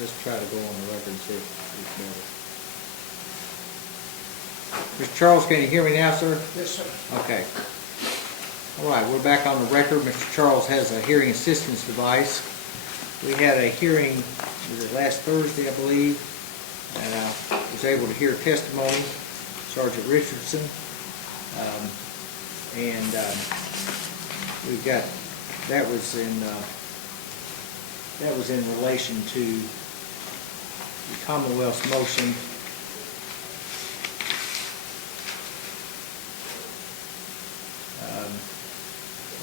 let's try to go on the record and see if it's better. Mr. Charles, can you hear me now, sir? Yes, sir. Okay. All right, we're back on the record. Mr. Charles has a hearing assistance device. We had a hearing, was it last Thursday, I believe, and I was able to hear testimony, Sergeant Richardson. We've got, that was in relation to the Commonwealth's motion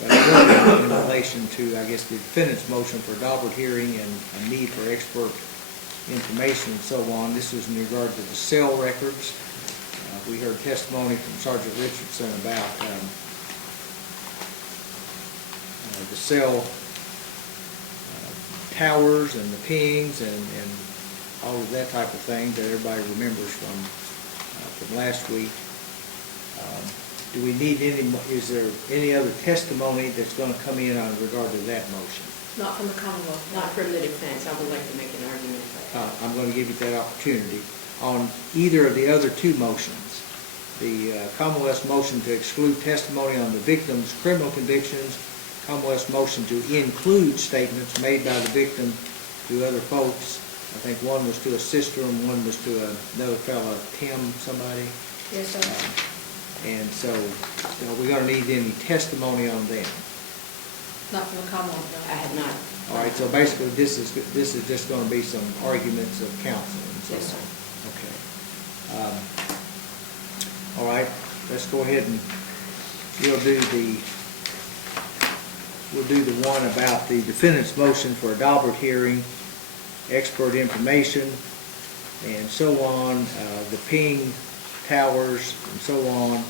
but really in relation to, I guess, the defendant's motion for a Daubert hearing and a need for expert information and so on. This was in regard to the cell records. We heard testimony from Sergeant Richardson about the cell towers and the pings and all of that type of thing that everybody remembers from last week. Do we need is there any other testimony that's going to come in on regard to that motion? Not from the Commonwealth. Not from the defense. I would like to make an argument. I'm going to give you that opportunity. On either of the other two motions, the Commonwealth's motion to exclude testimony on the victim's criminal convictions, Commonwealth's motion to include statements made by the victim to other folks. I think one was to a sister and one was to another fellow, Tim somebody. Yes, sir. And so we're going to need any testimony on them. Not from the Commonwealth, no. I have not. All right, so basically this is just going to be some arguments of counsel and so Yes, on. sir. Okay. All right, let's go ahead and we'll do the one about the defendant's motion for a Daubert hearing, expert information, and so on, the ping towers and so on.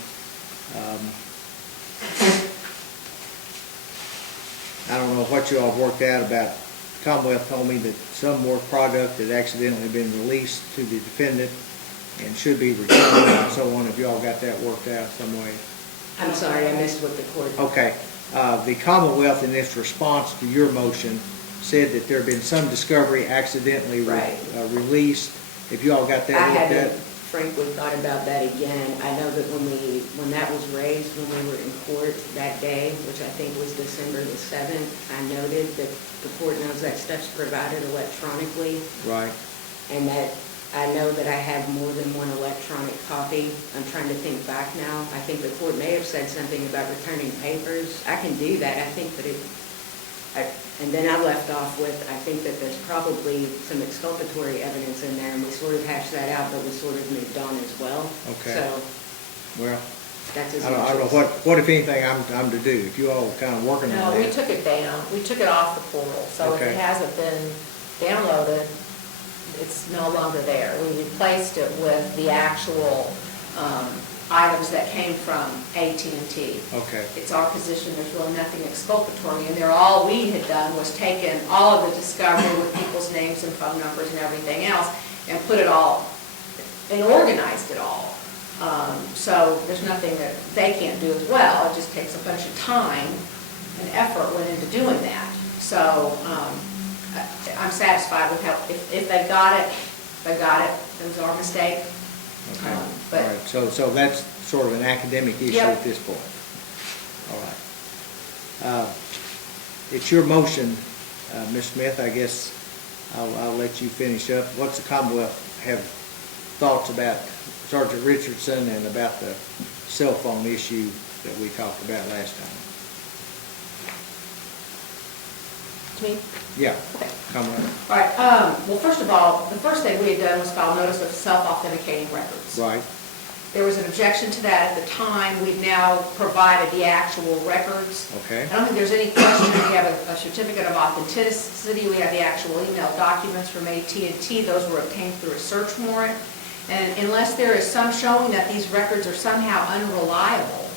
I don't know what you all have worked out about. Commonwealth told me that some work product had accidentally been released to the defendant and should be returned and so on. Have you all got that worked out some way? I'm sorry, I missed what the court... Okay. The Commonwealth, in its response to your motion, said that there had been some discovery accidentally released. Have you all got that I looked haven't at? frankly thought about that again. I know that when that was raised, when we were in court that day, which I think was December the 7th, I noted that the court knows that stuff's provided electronically. Right. And that I know that I have more than one electronic copy. I'm trying to think back now. I think the court may have said something about returning papers. I can do that. I think that and then I left off with, I think that there's probably some exculpatory evidence in there, and we sort of hashed that out, but we sort of moved on as well. Okay. So Well, that's as I don't know what if anything I'm to do. If you all are kind of working on No, that. we took it down. We took it off the portal. So if Okay. it hasn't been downloaded, it's no longer there. We replaced it with the actual items that came from AT&T. Okay. It's our position, there's really nothing exculpatory in there. All we had done was taken all of the discovery with people's names and phone numbers and everything else and put it all, and organized it all. So there's nothing that they can't do as well. It just takes a bunch of time and effort went into doing that. So I'm satisfied with how, if they got it, they got it. It was our mistake. Okay. But all right. So that's sort of an academic issue Yep. at this point. All right. It's your motion, Ms. Smith. I guess I'll let you finish up. What's the Commonwealth have thoughts about Sergeant Richardson and about the cell phone issue that we talked about last time? to me, Yeah. okay. Commonwealth. All right, well, first of all, the first thing we had done was file notice of self-authenticating records. Right. There was an objection to that at the time. We've now provided the actual records. Okay. I don't think there's any question. We have a certificate of authenticity. We have the actual email documents from AT&T. Those were obtained through a search warrant. And unless there is some showing that these records are somehow unreliable,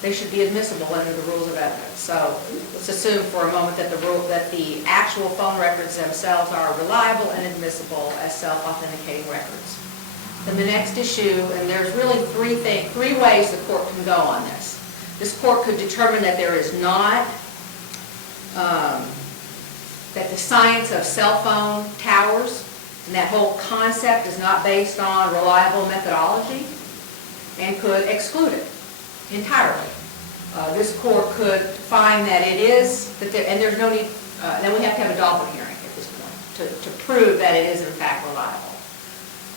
they should be admissible under the rules of evidence. So let's assume for a moment that the actual phone records themselves are reliable and admissible as self-authenticating records. Then the next issue, and there's really three ways the court can go on this. This court could determine that there is not that the science of cell phone towers and that whole concept is not based on reliable methodology and could exclude it entirely. This court could find that it is, and there's no need, then we have to have a Daubert hearing at this point to prove that it is in fact reliable.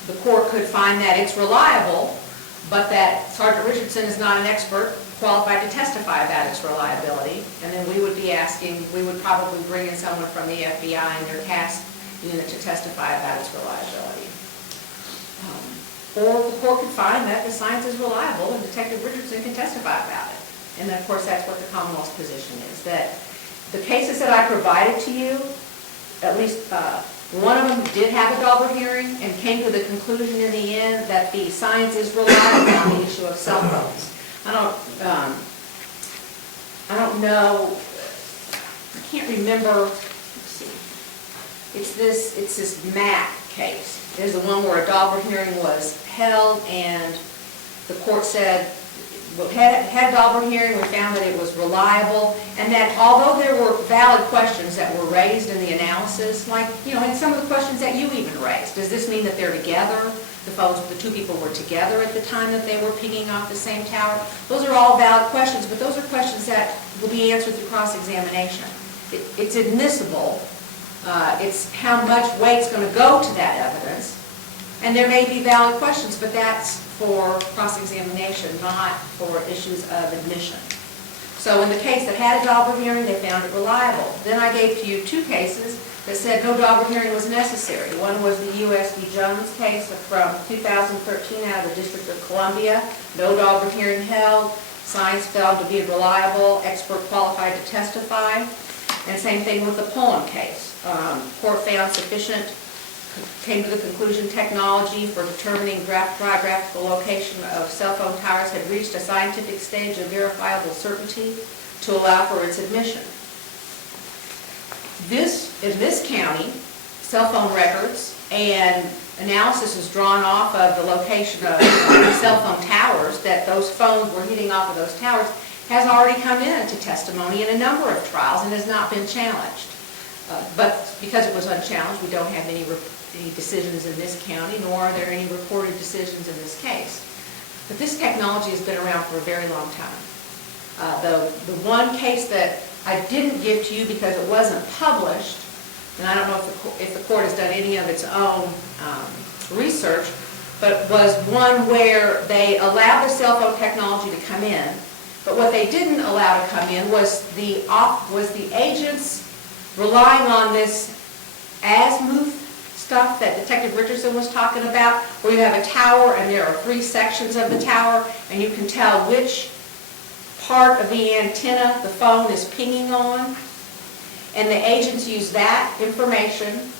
The court could find that it's reliable, but that Sergeant Richardson is not an expert qualified to testify about its reliability, and then we would be asking, we would probably bring in someone from the FBI and their task unit to testify about its reliability. Or the court could find that the science is reliable and Detective Richardson can testify about it. And then, of course, that's what the Commonwealth's position is, that the cases that I provided to you, at least one of them did have a Daubert hearing and came to the conclusion in the end that the science is reliable on the issue of cell phones. I don't know, I can't remember, let's see, it's this Mack case. There's the one where a Daubert hearing was held and the court said, we had a Daubert hearing, we found that it was reliable, and that although there were valid questions that were raised in the analysis, like, and some of the questions that you even raised, does this mean that they're together? The two people were together at the time that they were pinging off the same tower? Those are all valid questions, but those are questions that will be answered through cross-examination. It's admissible. It's how much weight's going to go to that evidence, and there may be valid questions, but that's for cross-examination, not for issues of admission. So in the case that had a Daubert hearing, they found it reliable. Then I gave to you two cases that said no Daubert hearing was necessary. One was the U.S. v. Jones case from 2013 out of the District of Columbia. No Daubert hearing held. Science found to be reliable. Expert qualified to testify. And same thing with the Pullum case. Court found sufficient, came to the conclusion technology for determining geographical location of cell phone towers had reached a scientific stage of verifiable certainty to allow for its admission. In this county, cell phone records and analysis is drawn off of the location of cell phone towers, that those phones were hitting off of those towers, has already come into testimony in a number of trials and has not been challenged. But because it was unchallenged, we don't have any decisions in this county, nor are there any reported decisions in this case. But this technology has been around for a very long time. The one case that I didn't give to you because it wasn't published, and I don't know if the court has done any of its own research, but was one where they allowed the cell phone technology to come in, but what they didn't allow to come in was the agents relying on this azimuth stuff that Detective Richardson was talking about, where you have a tower and there are 3 sections of the tower, and you can tell which part of the antenna the phone is pinging on. And the agents use that information,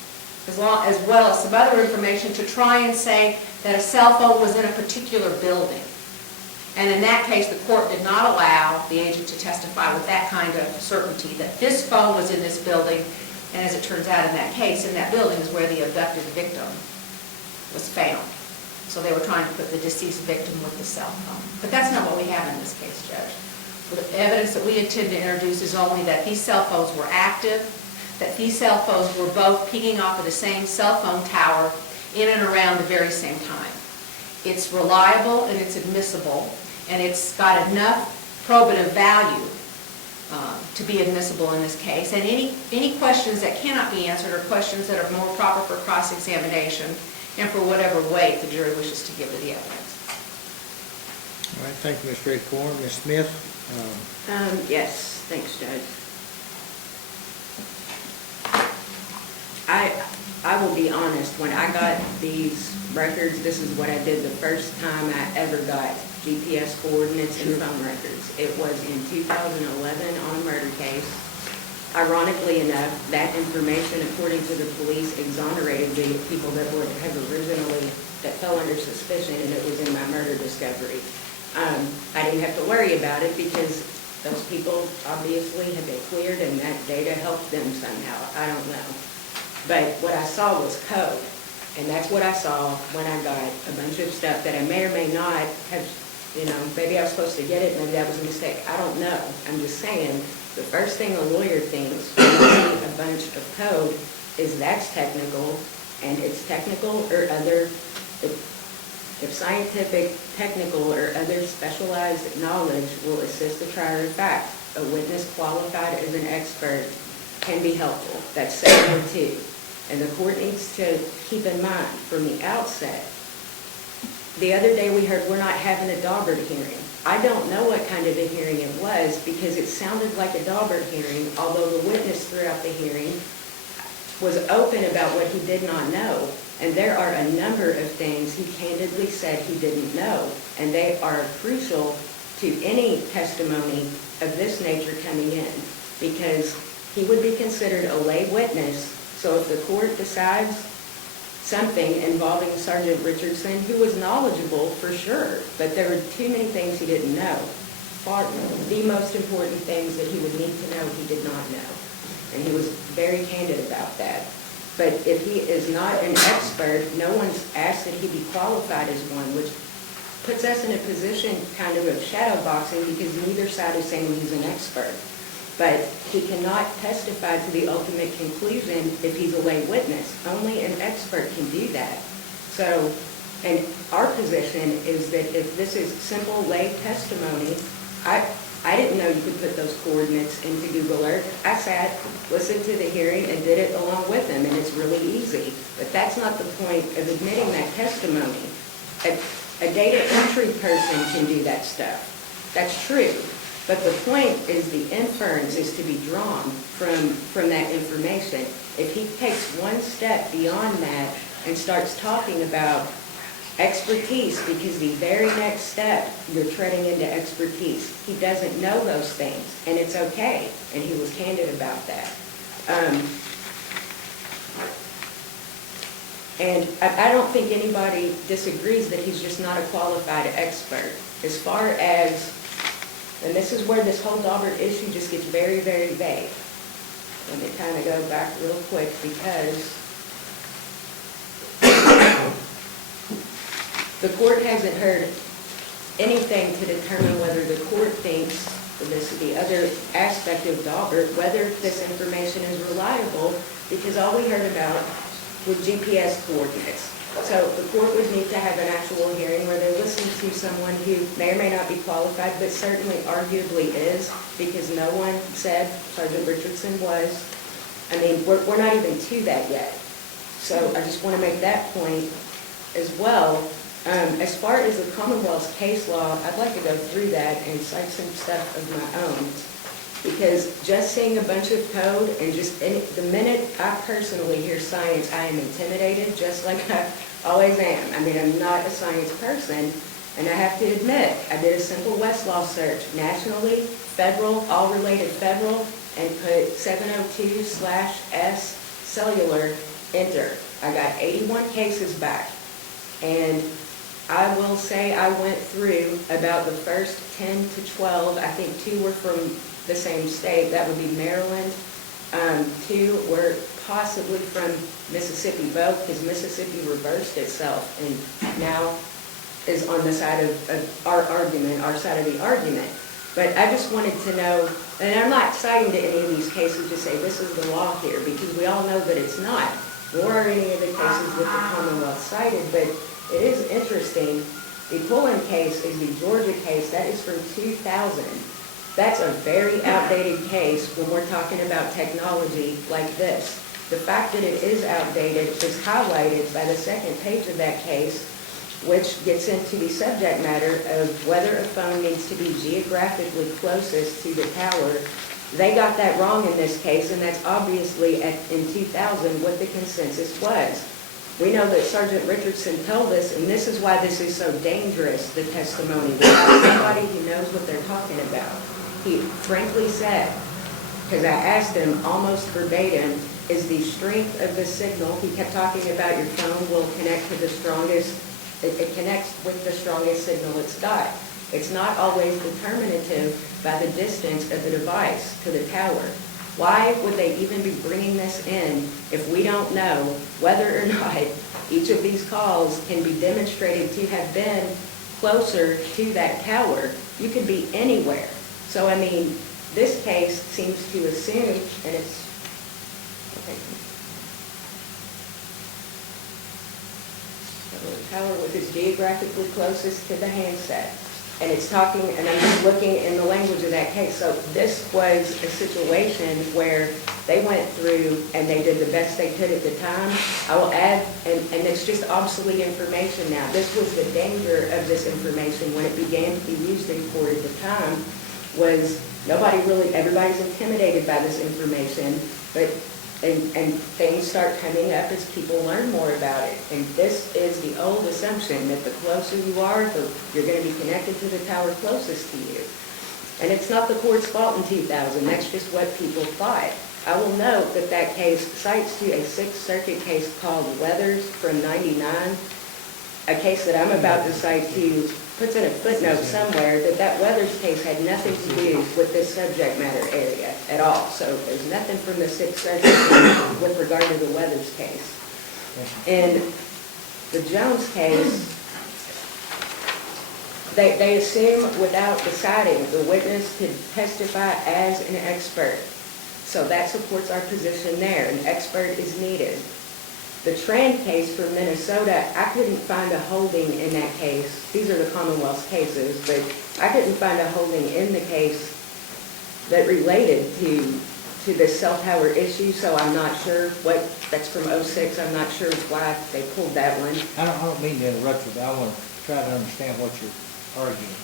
as well as some other information, to try and say that a cell phone was in a particular building. And in that case, the court did not allow the agent to testify with that kind of certainty, that this phone was in this building. And as it turns out in that case, in that building is where the abducted victim was found. So they were trying to put the deceased victim with the cell phone. But that's not what we have in this case, Judge. The evidence that we intend to introduce is only that these cell phones were active, that these cell phones were both pinging off of the same cell phone tower in and around the very same time. It's reliable and it's admissible, and it's got enough probative value to be admissible in this case. And any questions that cannot be answered are questions that are more proper for cross-examination and for whatever weight the jury wishes to give to the evidence. All right, thank you, Ms. Drakeform. Ms. Smith? Yes, thanks, Judge. I will be honest, when I got these records, this is what I did the first time I ever got GPS coordinates and phone records. It was in 2011 on a murder case. Ironically enough, that information, according to the police, exonerated the people that would have originally, that fell under suspicion, and it was in my murder discovery. I didn't have to worry about it because those people obviously had been cleared and that data helped them somehow. I don't know. But what I saw was code, and that's what I saw when I got a bunch of stuff that I may or may not have, maybe I was supposed to get it, maybe that was a mistake. I don't know. I'm just saying The first thing a lawyer thinks when you see a bunch of code is that's technical, and it's technical or other, if scientific, technical, or other specialized knowledge will assist the trier of fact, a witness qualified as an expert can be helpful. That's 702. And the court needs to keep in mind from the outset, the other day we heard we're not having a Daubert hearing. I don't know what kind of a hearing it was because it sounded like a Daubert hearing, although the witness throughout the hearing was open about what he did not know. And there are a number of things he candidly said he didn't know, and they are crucial to any testimony of this nature coming in, because he would be considered a lay witness. So if the court decides something involving Sergeant Richardson, who was knowledgeable for sure, but there were too many things he didn't know. The most important things that he would need to know, he did not know. And he was very candid about that. But if he is not an expert, no one's asked that he be qualified as one, which puts us in a position kind of shadow boxing because neither side is saying he's an expert. But he cannot testify to the ultimate conclusion if he's a lay witness. Only an expert can do that. So, and our position is that if this is simple lay testimony, I didn't know you could put those coordinates into Google Earth. I sat, listened to the hearing, and did it along with him, and it's really easy. But that's not the point of admitting that testimony. A data entry person can do that stuff. That's true. But the point is the inference is to be drawn from that information. If he takes one step beyond that and starts talking about expertise, because the very next step, you're treading into expertise. He doesn't know those things, and it's okay, and he was candid about that. And I don't think anybody disagrees that he's just not a qualified expert. As far as, and this is where this whole Daubert issue just gets very, very vague. Let me kind of go back real quick because the court hasn't heard anything to determine whether the court thinks the other aspect of Daubert, whether this information is reliable, because all we heard about was GPS coordinates. So the court would need to have an actual hearing where they listen to someone who may or may not be qualified, but certainly arguably is, because no one said Sergeant Richardson was. I mean, we're not even to that yet. So I just want to make that point as well. As far as the Commonwealth's case law, I'd like to go through that and cite some stuff of my own. Because just seeing a bunch of code and the minute I personally hear science, I am intimidated, just like I always am. I mean, I'm not a science person, and I have to admit, I did a simple Westlaw search, nationally, federal, all related federal, and put 702/S cellular, enter. I got 81 cases back, and I will say I went through about the first 10 to 12, I think 2 were from the same state, that would be Maryland. 2 were possibly from Mississippi, both, because Mississippi reversed itself and now is on the side of our argument, our side of the argument. But I just wanted to know, and I'm not citing to any of these cases to say this is the law here, because we all know that it's not, nor are any of the cases that the Commonwealth cited, but it is interesting. The Pullen case is the Georgia case, that is from 2000. That's a very outdated case when we're talking about technology like this. The fact that it is outdated is highlighted by the second page of that case, which gets into the subject matter of whether a phone needs to be geographically closest to the tower. They got that wrong in this case, and that's obviously in 2000 what the consensus was. We know that Sergeant Richardson told us, and this is why this is so dangerous, the testimony, without somebody who knows what they're talking about. He frankly said, because I asked him almost verbatim, is the strength of the signal, he kept talking about your phone will connect to the strongest, it connects with the strongest signal it's got. It's not always determinative by the distance of the device to the tower. Why would they even be bringing this in if we don't know whether or not each of these calls can be demonstrated to have been closer to that tower? You could be anywhere. So, I mean, this case seems to assume, and it's, okay. So the tower is geographically closest to the handset. And it's talking, and I'm just looking in the language of that case. So this was a situation where they went through and they did the best they could at the time. I will add, and it's just obsolete information now. This was the danger of this information when it began to be used in court at the time, was nobody really, everybody's intimidated by this information, but and things start coming up as people learn more about it. And this is the old assumption that the closer you are, you're going to be connected to the tower closest to you. And it's not the court's fault in 2000, that's just what people thought. I will note that that case cites to a Sixth Circuit case called Weathers from '99, a case that I'm about to cite to, puts in a footnote somewhere that Weathers case had nothing to do with this subject matter area at all. So there's nothing from the Sixth Circuit with regard to the Weathers case. In the Jones case, they assume without deciding the witness could testify as an expert. So that supports our position there. An expert is needed. The Tran case from Minnesota, I couldn't find a holding in that case. These are the Commonwealth's cases, but I couldn't find a holding in the case that related to this cell tower issue, so I'm not sure what, that's from '06, I'm not sure why they pulled that one. I don't mean to interrupt you, but I want to try to understand what you're arguing.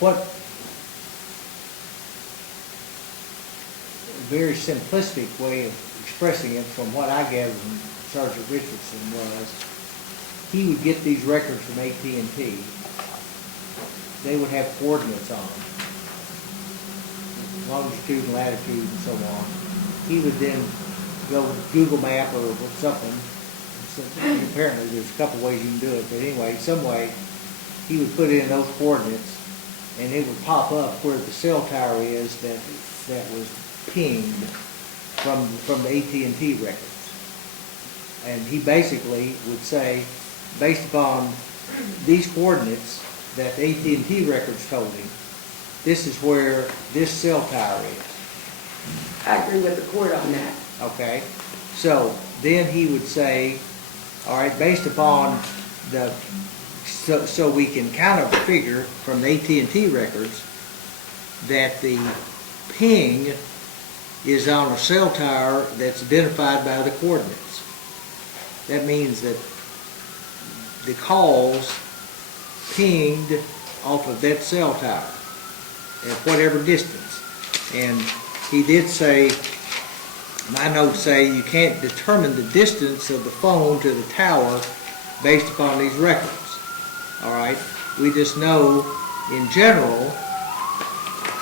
What very simplistic way of expressing it, from what I gathered from Sergeant Richardson, was he would get these records from AT&T. They would have coordinates on them, longitude and latitude and so on. He would then go to Google Map or something. So apparently there's a couple ways you can do it, but anyway, some way he would put in those coordinates and it would pop up where the cell tower is that was pinged from the AT&T records. And he basically would say, based upon these coordinates that the AT&T records told him, this is where this cell tower is. I agree with the court on that. Okay? So then he would say, all right, based upon so we can kind of figure from the AT&T records that the ping is on a cell tower that's identified by the coordinates. That means that the calls pinged off of that cell tower at whatever distance. And he did say, my notes say, you can't determine the distance of the phone to the tower based upon these records. All right? We just know, in general,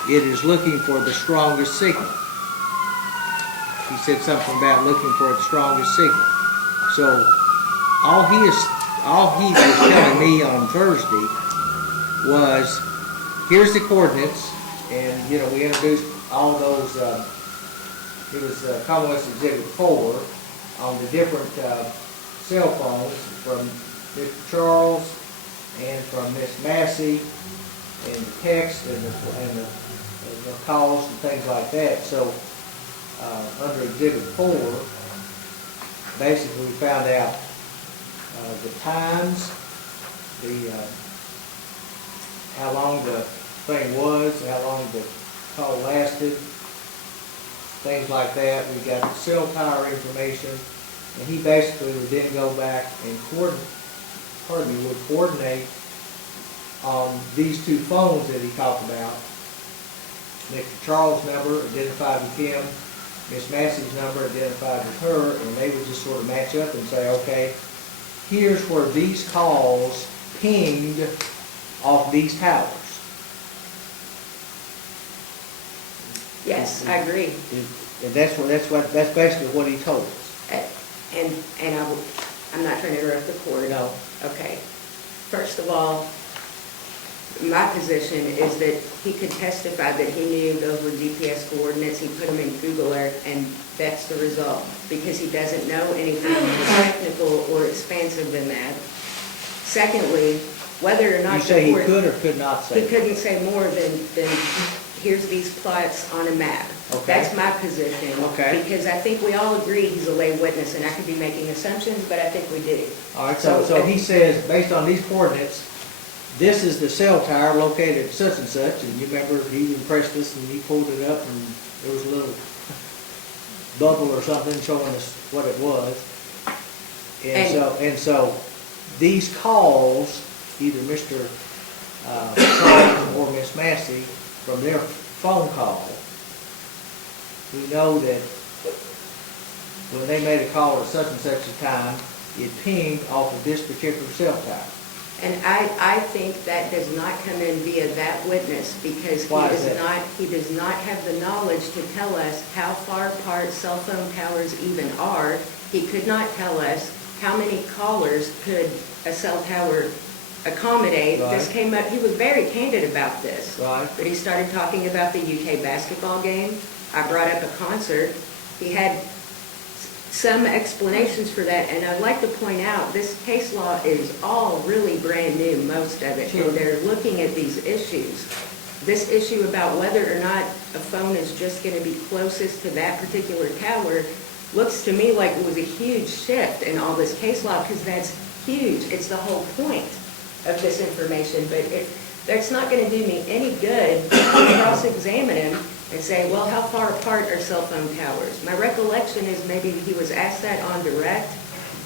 it is looking for the strongest signal. He said something about looking for the strongest signal. So all he was telling me on Thursday was, here's the coordinates, and we introduced all those. It was Commonwealth Exhibit 4 on the different cell phones from Mr. Charles and from Miss Massey, and the text and the calls and things like that. So under Exhibit 4, basically we found out the times, how long the thing was, how long the call lasted, things like that. We got the cell tower information, and he basically would then go back and coordinate on these two phones that he talked about. Mr. Charles' number identified with him, Miss Massey's number identified with her, and they would just sort of match up and say, okay, here's where these calls pinged off these towers. Yes, I agree. And that's basically what he told us. And I'm not trying to interrupt the court. No. Okay. First of all, my position is that he could testify that he knew those were GPS coordinates. He put them in Google Earth, and that's the result, because he doesn't know anything more technical or expansive than that. Secondly, whether or not You say he could or could not say? He couldn't say more than here's these plots on a map. Okay. That's my position. Okay. Because I think we all agree he's a lay witness, and I could be making assumptions, but I think we do. All right, so he says, based on these coordinates, this is the cell tower located at such and such, and you remember he impressed us and he pulled it up and there was a little bubble or something showing us what it was. And so these calls, either Mr. Charles or Miss Massey, from their phone call, we know that when they made a call at such and such a time, it pinged off of this particular cell tower. And I think that does not come in via that witness, because he does not have the knowledge to tell us how far apart cell phone towers even are. He could not tell us how many callers could a cell tower accommodate. Right. This came up, he was very candid about this. Right. But he started talking about the UK basketball game. I brought up a concert. He had some explanations for that, and I'd like to point out, this case law is all really brand new, most of it, Sure. and they're looking at these issues. This issue about whether or not a phone is just going to be closest to that particular tower looks to me like it was a huge shift in all this case law, because that's huge. It's the whole point of this information, but that's not going to do me any good to cross-examine him and say, well, how far apart are cell phone towers? My recollection is maybe he was asked that on direct,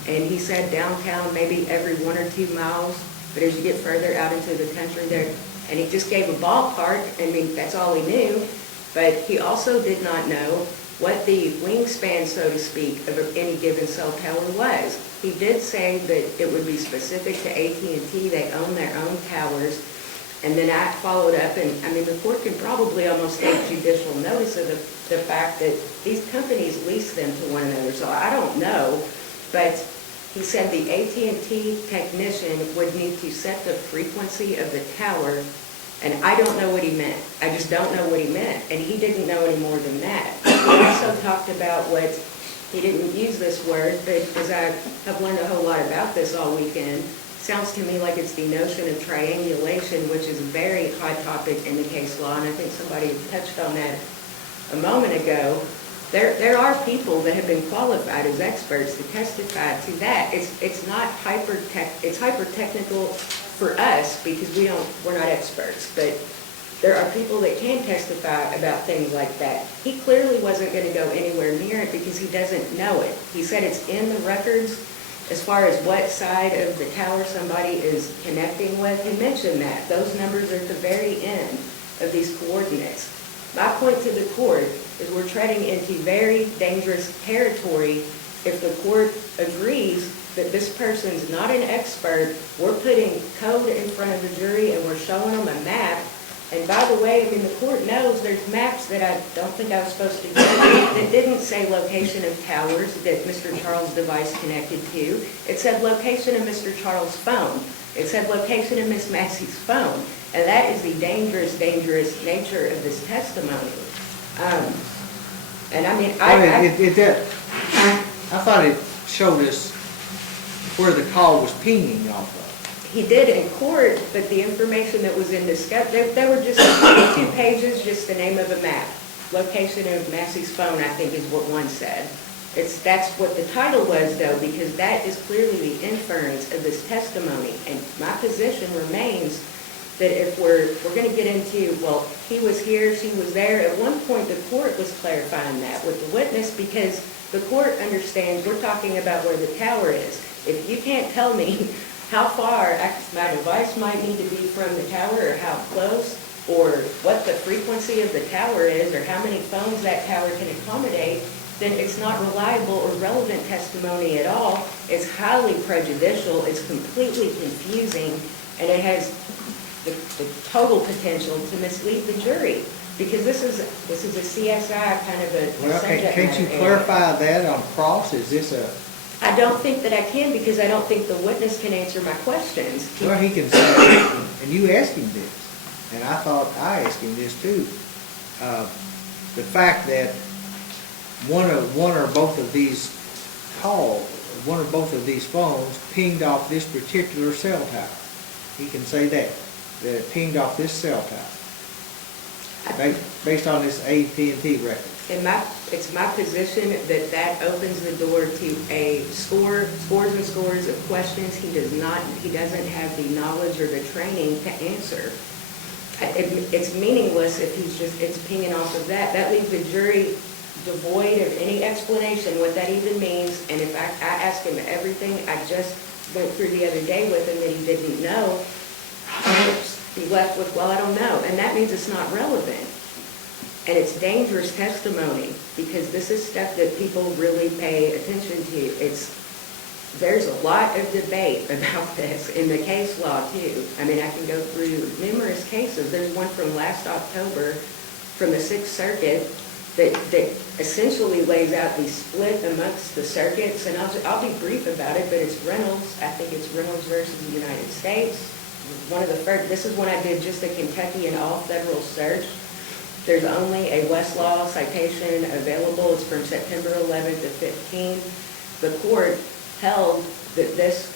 and he said downtown maybe every 1 or 2 miles, but as you get further out into the country there, and he just gave a ballpark. I mean, that's all he knew, but he also did not know what the wingspan, so to speak, of any given cell tower was. He did say that it would be specific to AT&T, they own their own towers. And then I followed up, and I mean, the court can probably almost take judicial notice of the fact that these companies lease them to one another. So I don't know, but he said the AT&T technician would need to set the frequency of the tower, and I don't know what he meant. I just don't know what he meant, and he didn't know any more than that. He also talked about what, he didn't use this word, but as I have learned a whole lot about this all weekend, sounds to me like it's the notion of triangulation, which is a very hot topic in the case law, and I think somebody touched on that a moment ago. There are people that have been qualified as experts to testify to that. It's not it's hyper technical for us because we're not experts, but there are people that can testify about things like that. He clearly wasn't going to go anywhere near it because he doesn't know it. He said it's in the records. As far as what side of the tower somebody is connecting with, he mentioned that. Those numbers are at the very end of these coordinates. My point to the court is we're treading into very dangerous territory if the court agrees that this person's not an expert. We're putting code in front of the jury and we're showing them a map. And by the way, I mean, the court knows there's maps that I don't think I was supposed to get that didn't say location of towers that Mr. Charles' device connected to. It said location of Mr. Charles' phone. It said location of Miss Massey's phone. And that is the dangerous, dangerous nature of this testimony. And I mean, I thought it showed us where the call was pinging off of. he did in court, but the information that was in discussion, there were just 2 pages, just the name of a map. Location of Massey's phone, I think is what one said. That's what the title was, though, because that is clearly the inference of this testimony. And my position remains that if we're going to get into, well, he was here, she was there, at one point the court was clarifying that with the witness, because the court understands we're talking about where the tower is. If you can't tell me how far my device might need to be from the tower, or how close, or what the frequency of the tower is, or how many phones that tower can accommodate, then it's not reliable or relevant testimony at all. It's highly prejudicial, it's completely confusing, and it has the total potential to mislead the jury. Because this is a CSI kind of a Well, subject can't you matter clarify that on cross? Is this a, I don't think that I can, because I don't think the witness can answer my questions. well, he can say, and you asked him this, and I thought I asked him this too. The fact that one or both of these phones pinged off this particular cell tower. He can say that it pinged off this cell tower. based on this AT&T record. It's my position that that opens the door to scores and scores of questions he doesn't have the knowledge or the training to answer. It's meaningless if it's pinging off of that. That leaves the jury devoid of any explanation what that even means. And if I ask him everything I just went through the other day with him that he didn't know, he left with, well, I don't know. And that means it's not relevant. And it's dangerous testimony because this is stuff that people really pay attention to. There's a lot of debate about this in the case law too. I mean, I can go through numerous cases. There's one from last October from the Sixth Circuit that essentially lays out the split amongst the circuits. And I'll be brief about it, but it's Reynolds. I think it's Reynolds versus the United States. This is when I did just a Kentucky and all federal search. There's only a Westlaw citation available. It's from September 11th to 15th. The court held that this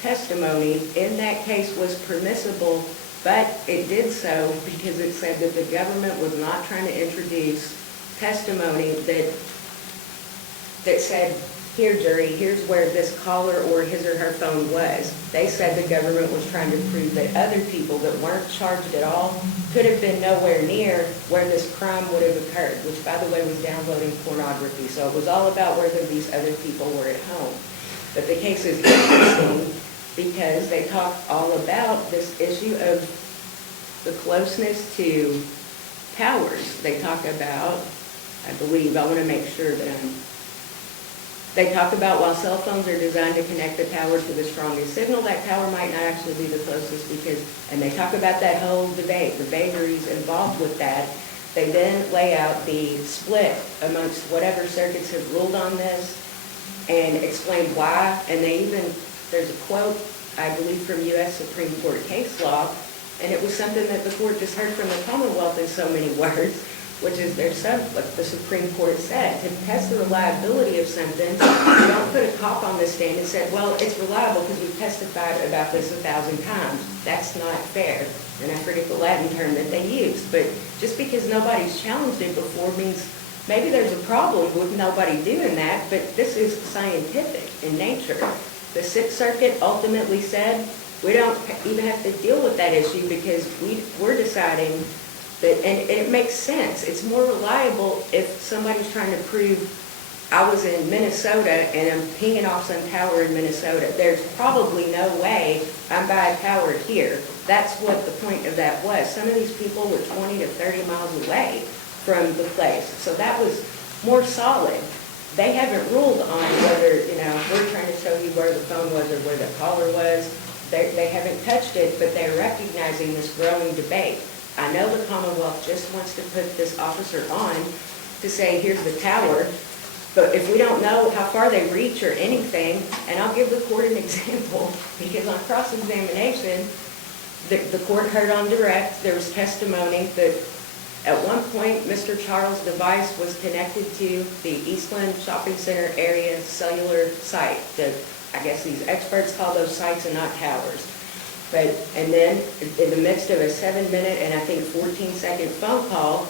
testimony in that case was permissible, but it did so because it said that the government was not trying to introduce testimony that said, here, jury, here's where this caller or his or her phone was. They said the government was trying to prove that other people that weren't charged at all could have been nowhere near where this crime would have occurred, which, by the way, was downloading pornography. So it was all about whether these other people were at home. But the case is interesting because they talk all about this issue of the closeness to towers. They talk about, I believe, I want to make sure that they talk about while cell phones are designed to connect the tower to the strongest signal, that tower might not actually be the closest because, and they talk about that whole debate, the vagaries involved with that. They then lay out the split amongst whatever circuits have ruled on this and explain why. And there's a quote, I believe, from U.S. Supreme Court case law, and it was something that the court just heard from the Commonwealth in so many words, which is what the Supreme Court said. To test the reliability of something, you don't put a cop on the stand and say, well, it's reliable because we've testified about this 1,000 times. That's not fair. And I forget the Latin term that they used. But just because nobody's challenged it before means maybe there's a problem with nobody doing that, but this is scientific in nature. The Sixth Circuit ultimately said, we don't even have to deal with that issue because we're deciding that, and it makes sense. It's more reliable if somebody's trying to prove I was in Minnesota and I'm pinging off some tower in Minnesota. There's probably no way I'm by a tower here. That's what the point of that was. Some of these people were 20 to 30 miles away from the place. So that was more solid. They haven't ruled on whether, we're trying to show you where the phone was or where the caller was. They haven't touched it, but they're recognizing this growing debate. I know the Commonwealth just wants to put this officer on to say, here's the tower, but if we don't know how far they reach or anything, and I'll give the court an example, because on cross-examination, the court heard on direct, there was testimony that at one point, Mr. Charles' device was connected to the Eastland Shopping Center area cellular site. I guess these experts call those sites and not towers. And then in the midst of a 7-minute and I think 14-second phone call,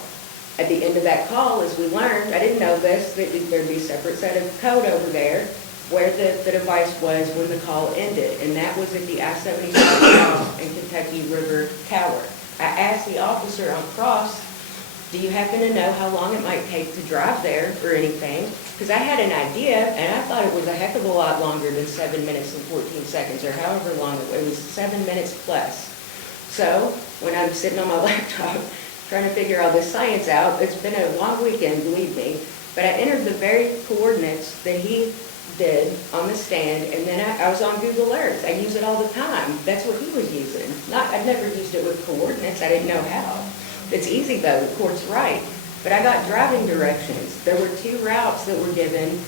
at the end of that call, as we learned, I didn't know this, that there'd be a separate set of code over there where the device was when the call ended. And that was at the I-75 and Kentucky River Tower. I asked the officer on cross, do you happen to know how long it might take to drive there or anything? Because I had an idea, and I thought it was a heck of a lot longer than 7 minutes and 14 seconds, or however long it was 7 minutes plus. So when I'm sitting on my laptop trying to figure all this science out, it's been a long weekend, believe me, but I entered the very coordinates that he did on the stand, and then I was on Google Earth. I use it all the time. That's what he was using. I've never used it with coordinates. I didn't know how. It's easy though, the court's right. But I got driving directions. There were 2 routes that were given.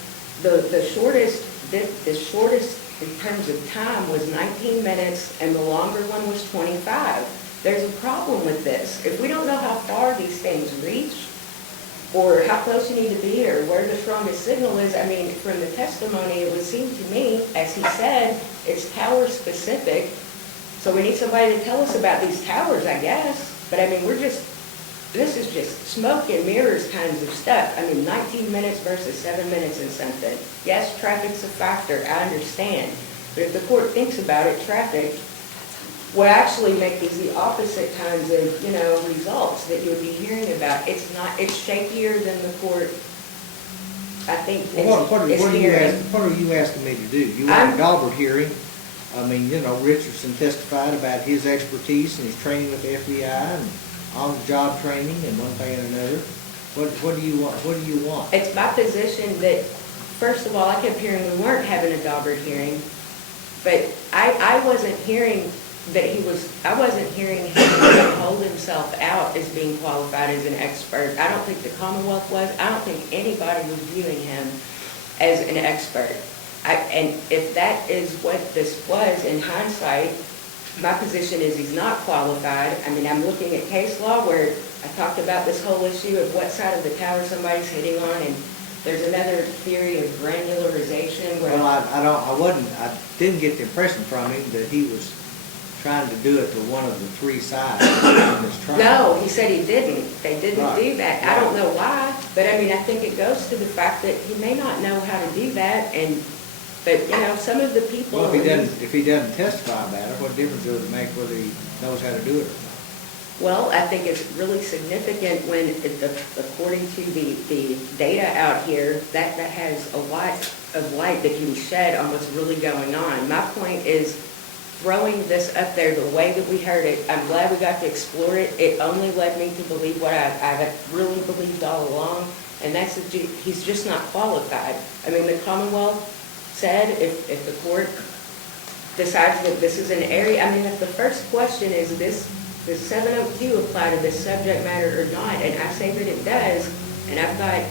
The shortest in terms of time was 19 minutes, and the longer one was 25. There's a problem with this. If we don't know how far these things reach, or how close you need to be, or where the strongest signal is, I mean, from the testimony, it would seem to me, as he said, it's tower specific. So we need somebody to tell us about these towers, I guess. But I mean, we're just this is just smoke and mirrors kinds of stuff. I mean, 19 minutes versus 7 minutes and something. Yes, traffic's a factor, I understand. But if the court thinks about it, traffic will actually make these the opposite kinds of, results that you would be hearing about. It's not, it's shakier than the court, I think, Well, what is are hearing. what are you asking me to do? You want a Daubert hearing? I mean, Richardson testified about his expertise and his training with the FBI and on-the-job training and one thing and another. What do you want? What do you want? It's my position that, first of all, I kept hearing we weren't having a Daubert hearing, but I wasn't hearing that I wasn't hearing him hold himself out as being qualified as an expert. I don't think the Commonwealth was. I don't think anybody was viewing him as an expert. And if that is what this was in hindsight, my position is he's not qualified. I mean, I'm looking at case law where I talked about this whole issue of what side of the tower somebody's hitting on, and there's another theory of granularization where... Well, I didn't get the impression from him that he was trying to do it to one of the three sides in this trial. No, he said he didn't. They didn't Right. do that. I don't know why, but I mean, I think it goes to the fact that he may not know how to do that, but some of the people... Well, if he doesn't testify about it, what difference does it make whether he knows how to do it or not? Well, I think it's really significant when, according to the data out here, that has a lot of light that can be shed on what's really going on. My point is, throwing this up there the way that we heard it, I'm glad we got to explore it. It only led me to believe what I really believed all along, and that's that he's just not qualified. I mean, the Commonwealth said if the court decides that this is an area, I mean, if the first question is does 702 apply to this subject matter or not, and I say that it does, and I've got,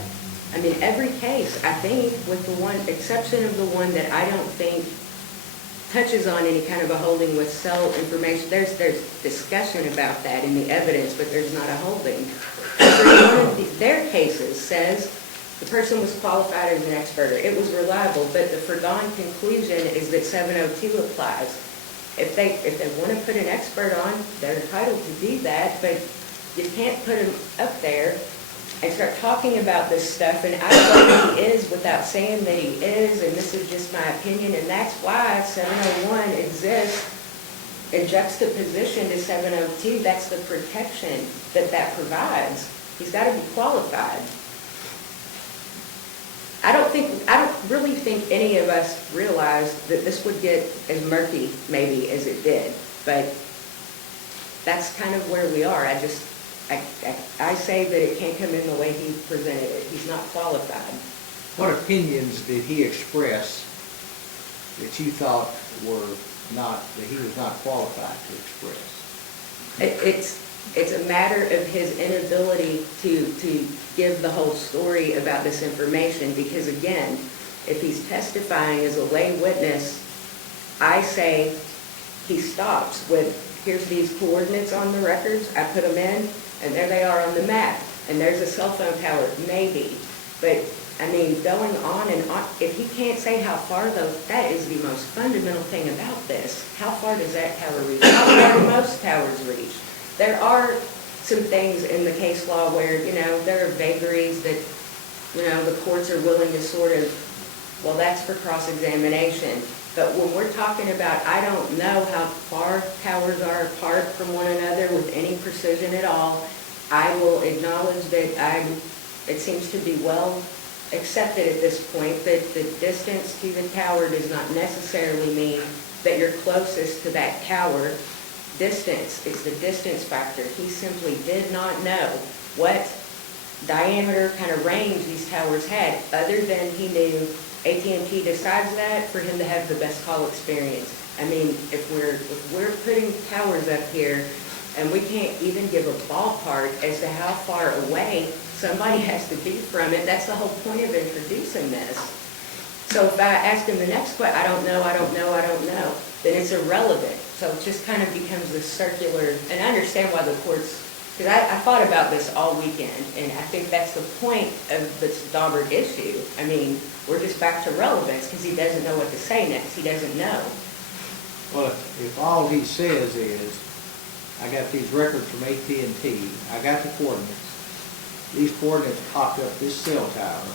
I mean, every case, I think, with the one exception of the one that I don't think touches on any kind of a holding with cell information. There's discussion about that in the evidence, but there's not a holding. One of their cases says the person was qualified as an expert. It was reliable, but the foregone conclusion is that 702 applies. If they want to put an expert on, they're entitled to do that, but you can't put him up there and start talking about this stuff, and I don't know he is without saying that he is, and this is just my opinion, and that's why 701 exists in juxtaposition to 702. That's the protection that provides. He's got to be qualified. I don't really think any of us realized that this would get as murky maybe as it did, but that's kind of where we are. I say that it can't come in the way he presented it. He's not qualified. What opinions did he express that you thought that he was not qualified to express? It's a matter of his inability to give the whole story about this information, because again, if he's testifying as a lay witness, I say he stops with, here's these coordinates on the records, I put them in, and there they are on the map, and there's a cell phone tower, maybe. But, I mean, going on and on, if he can't say how far, though, that is the most fundamental thing about this. How far does that tower reach? How far do most towers reach? There are some things in the case law where, there are vagaries that, the courts are willing to sort of, well, that's for cross-examination. But when we're talking about, I don't know how far towers are apart from one another with any precision at all, I will acknowledge that it seems to be well accepted at this point that the distance to the tower does not necessarily mean that you're closest to that tower. Distance, it's the distance factor. He simply did not know what diameter kind of range these towers had, other than he knew AT&T decides that for him to have the best call experience. I mean, if we're putting towers up here and we can't even give a ballpark as to how far away somebody has to be from it, that's the whole point of introducing this. So if I ask him the next question, I don't know, then it's irrelevant. So it just kind of becomes this circular, and I understand why the courts, because I thought about this all weekend, and I think that's the point of this Daubert issue. I mean, we're just back to relevance because he doesn't know what to say next. He doesn't know. Well, if all he says is I got these records from AT&T, I got the coordinates. These coordinates popped up this cell tower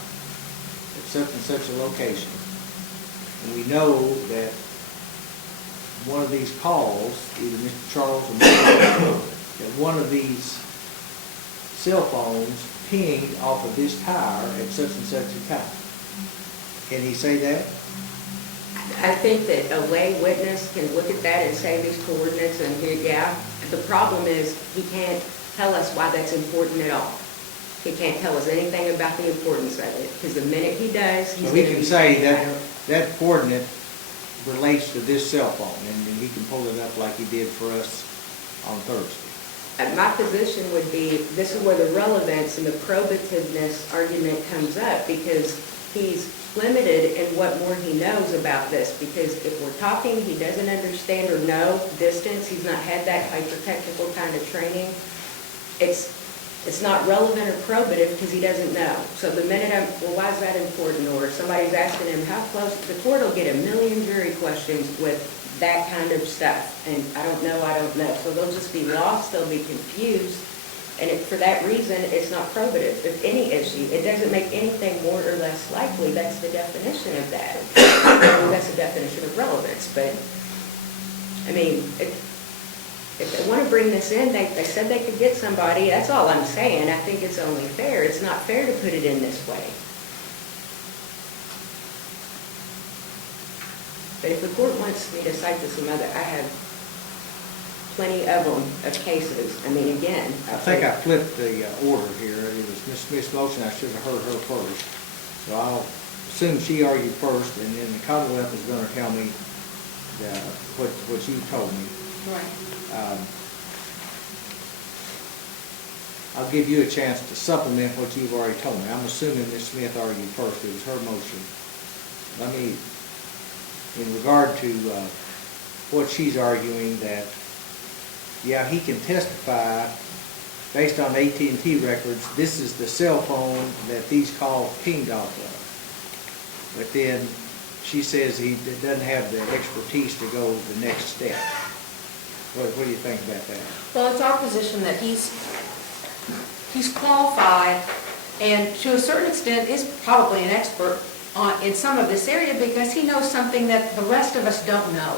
at such and such a location. And we know that one of these calls, either Mr. Charles or Mr. that one of these cell phones pinged off of this tower at such and such a time. Can he say that? I think that a lay witness can look at that and say these coordinates and yeah. The problem is he can't tell us why that's important at all. He can't tell us anything about the importance of it, because the minute he does, he's So he going to can be say saying, I don't. that coordinate relates to this cell phone, and he can pull it up like he did for us on Thursday. My position would be, this is where the relevance and the probativeness argument comes up, because he's limited in what more he knows about this, because if we're talking, he doesn't understand or know distance, he's not had that hyper-technical kind of training, it's not relevant or probative because he doesn't know. So the minute well, why is that important? Or somebody's asking him, how close, the court will get a million jury questions with that kind of stuff. And I don't know. So they'll just be lost, they'll be confused. And for that reason, it's not probative of any issue. It doesn't make anything more or less likely. That's the definition of that. That's the definition of relevance. But, I mean, if they want to bring this in, they said they could get somebody. That's all I'm saying. I think it's only fair. It's not fair to put it in this way. But if the court wants me to cite to some other, I have plenty of them, of cases. I mean, again. I think I flipped the order here. It was Ms. Smith's motion. I should have heard her first. So I'll assume she argued first, and then the Commonwealth is going to tell me what you told me. Right. I'll give you a chance to supplement what you've already told me. I'm assuming Ms. Smith argued first. It was her motion. Let me, in regard to what she's arguing, that, yeah, he can testify based on AT&T records, this is the cell phone that these calls pinged off of. But then she says he doesn't have the expertise to go the next step. What do you think about that? Well, it's our position that he's qualified and to a certain extent is probably an expert in some of this area because he knows something that the rest of us don't know.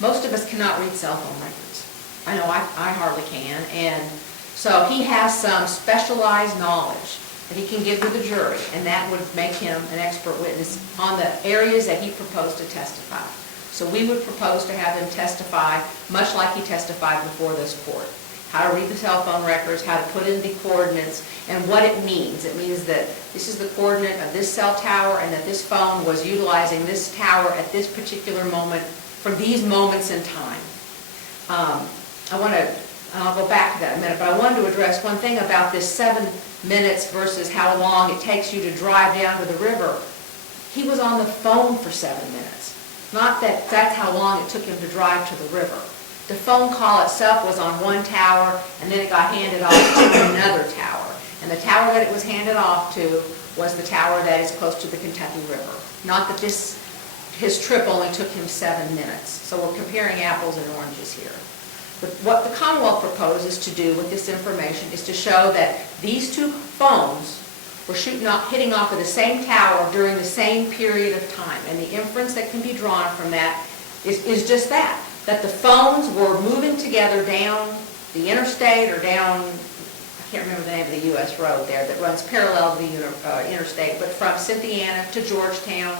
Most of us cannot read cell phone records. I know I hardly can, and so he has some specialized knowledge that he can give to the jury, and that would make him an expert witness on the areas that he proposed to testify. So we would propose to have him testify much like he testified before this court. How to read the cell phone records, how to put in the coordinates, and what it means. It means that this is the coordinate of this cell tower and that this phone was utilizing this tower at this particular moment for these moments in time. I'll go back to that in a minute, but I wanted to address one thing about this 7 minutes versus how long it takes you to drive down to the river. He was on the phone for 7 minutes. Not that that's how long it took him to drive to the river. The phone call itself was on one tower, and then it got handed off to another tower. And the tower that it was handed off to was the tower that is close to the Kentucky River. Not that his trip only took him 7 minutes. So we're comparing apples and oranges here. But what the Commonwealth proposes to do with this information is to show that these two phones were hitting off of the same tower during the same period of time. And the inference that can be drawn from that is just that the phones were moving together down the interstate or down, I can't remember the name of the U.S. road there that runs parallel to the interstate, but from Cynthiana to Georgetown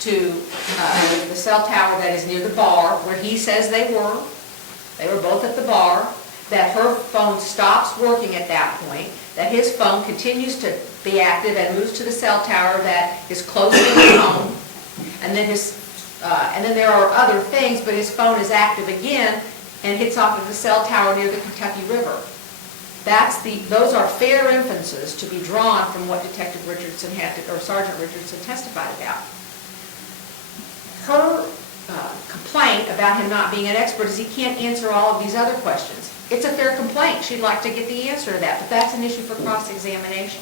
to the cell tower that is near the bar where he says they were. They were both at the bar, that her phone stops working at that point, that his phone continues to be active and moves to the cell tower that is close to his home, and then there are other things, but his phone is active again and hits off of the cell tower near the Kentucky River. Those are fair inferences to be drawn from what Detective Richardson or Sergeant Richardson testified about. Her complaint about him not being an expert is he can't answer all of these other questions. It's a fair complaint. She'd like to get the answer to that, but that's an issue for cross-examination,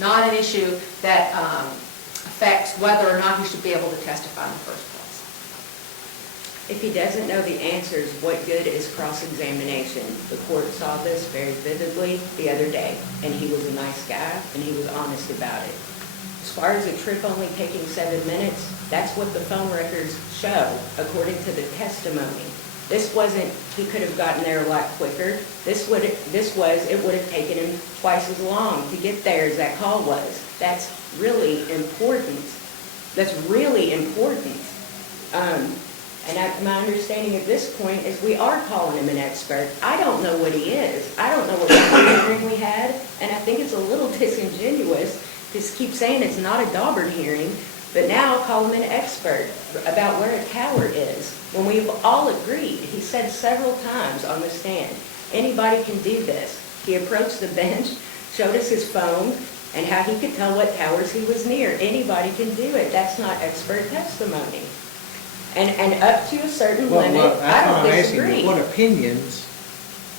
not an issue that affects whether or not he should be able to testify in the first place. If he doesn't know the answers, what good is cross-examination? The court saw this very vividly the other day, and he was a nice guy, and he was honest about it. As far as a trip only taking 7 minutes, that's what the phone records show, according to the testimony. This wasn't, he could have gotten there a lot quicker. It would have taken him twice as long to get there as that call was. That's really important. That's really important. My understanding at this point is we are calling him an expert. I don't know what he is. I don't know what kind of hearing we had, and I think it's a little disingenuous to keep saying it's not a Daubert hearing, but now call him an expert about where a tower is, when we've all agreed. He said several times on the stand, anybody can do this. He approached the bench, showed us his phone, and how he could tell what towers he was near. Anybody can do it. That's not expert testimony. And up to a certain limit, I don't disagree. What opinions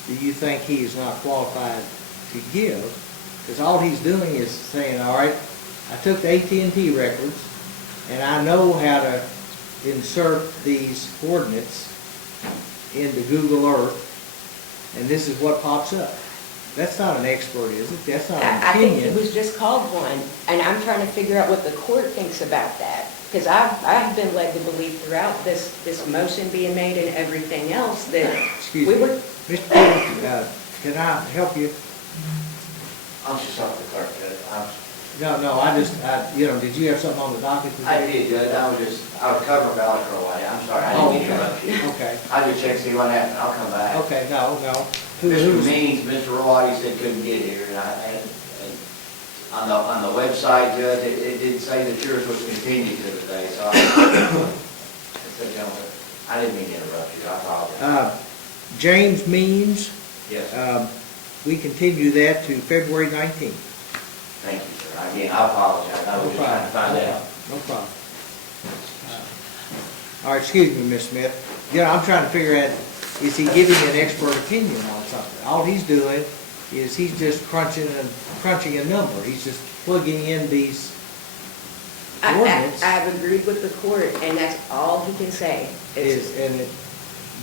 do you think he is not qualified to give? Because all he's doing is saying, all right, I took the AT&T records, and I know how to insert these coordinates into Google Earth, and this is what pops up. That's not an expert, is it? That's not an opinion. I think he was just called one, and I'm trying to figure out what the court thinks about that. Because I've been led to believe throughout this motion being made and everything else that Excuse we me. were... Mr. Petty, can I help you? I'm just off the clerk, Judge. No, did you have something on the docket today? I did, Judge. I was covering for Alex for a while. I'm sorry, I didn't interrupt you. Okay, I just checked to see what happened. I'll come back. okay, no. Mr. Means, Mr. Roy, he said couldn't get here, and on the website, Judge, it did say that yours was continued to today, so I said, gentlemen, I didn't mean to interrupt you. I apologize. James Means, Yes, we continue that to February 19th. thank you, sir. Again, I apologize. I was just trying to find out. No problem. All right, excuse me, Ms. Smith. Yeah, I'm trying to figure out, is he giving an expert opinion on something? All he's doing is he's just crunching a number. He's just plugging in these coordinates. I've agreed with the court, and that's all he can say.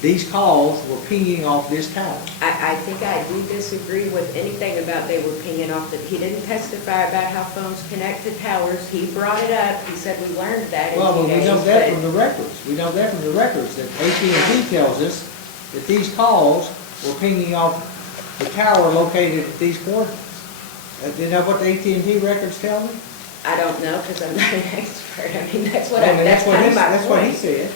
These calls were pinging off this tower. I think I do disagree with anything about they were pinging off that. He didn't testify about how phones connect to towers. He brought it up. He said we learned that in 2 Well, days. we know that from the records. We know that from the records, that AT&T tells us that these calls were pinging off the tower located at these coordinates. You know what the AT&T records tell me? I don't know, because I'm not an expert. I mean, that's what That's what he point. said.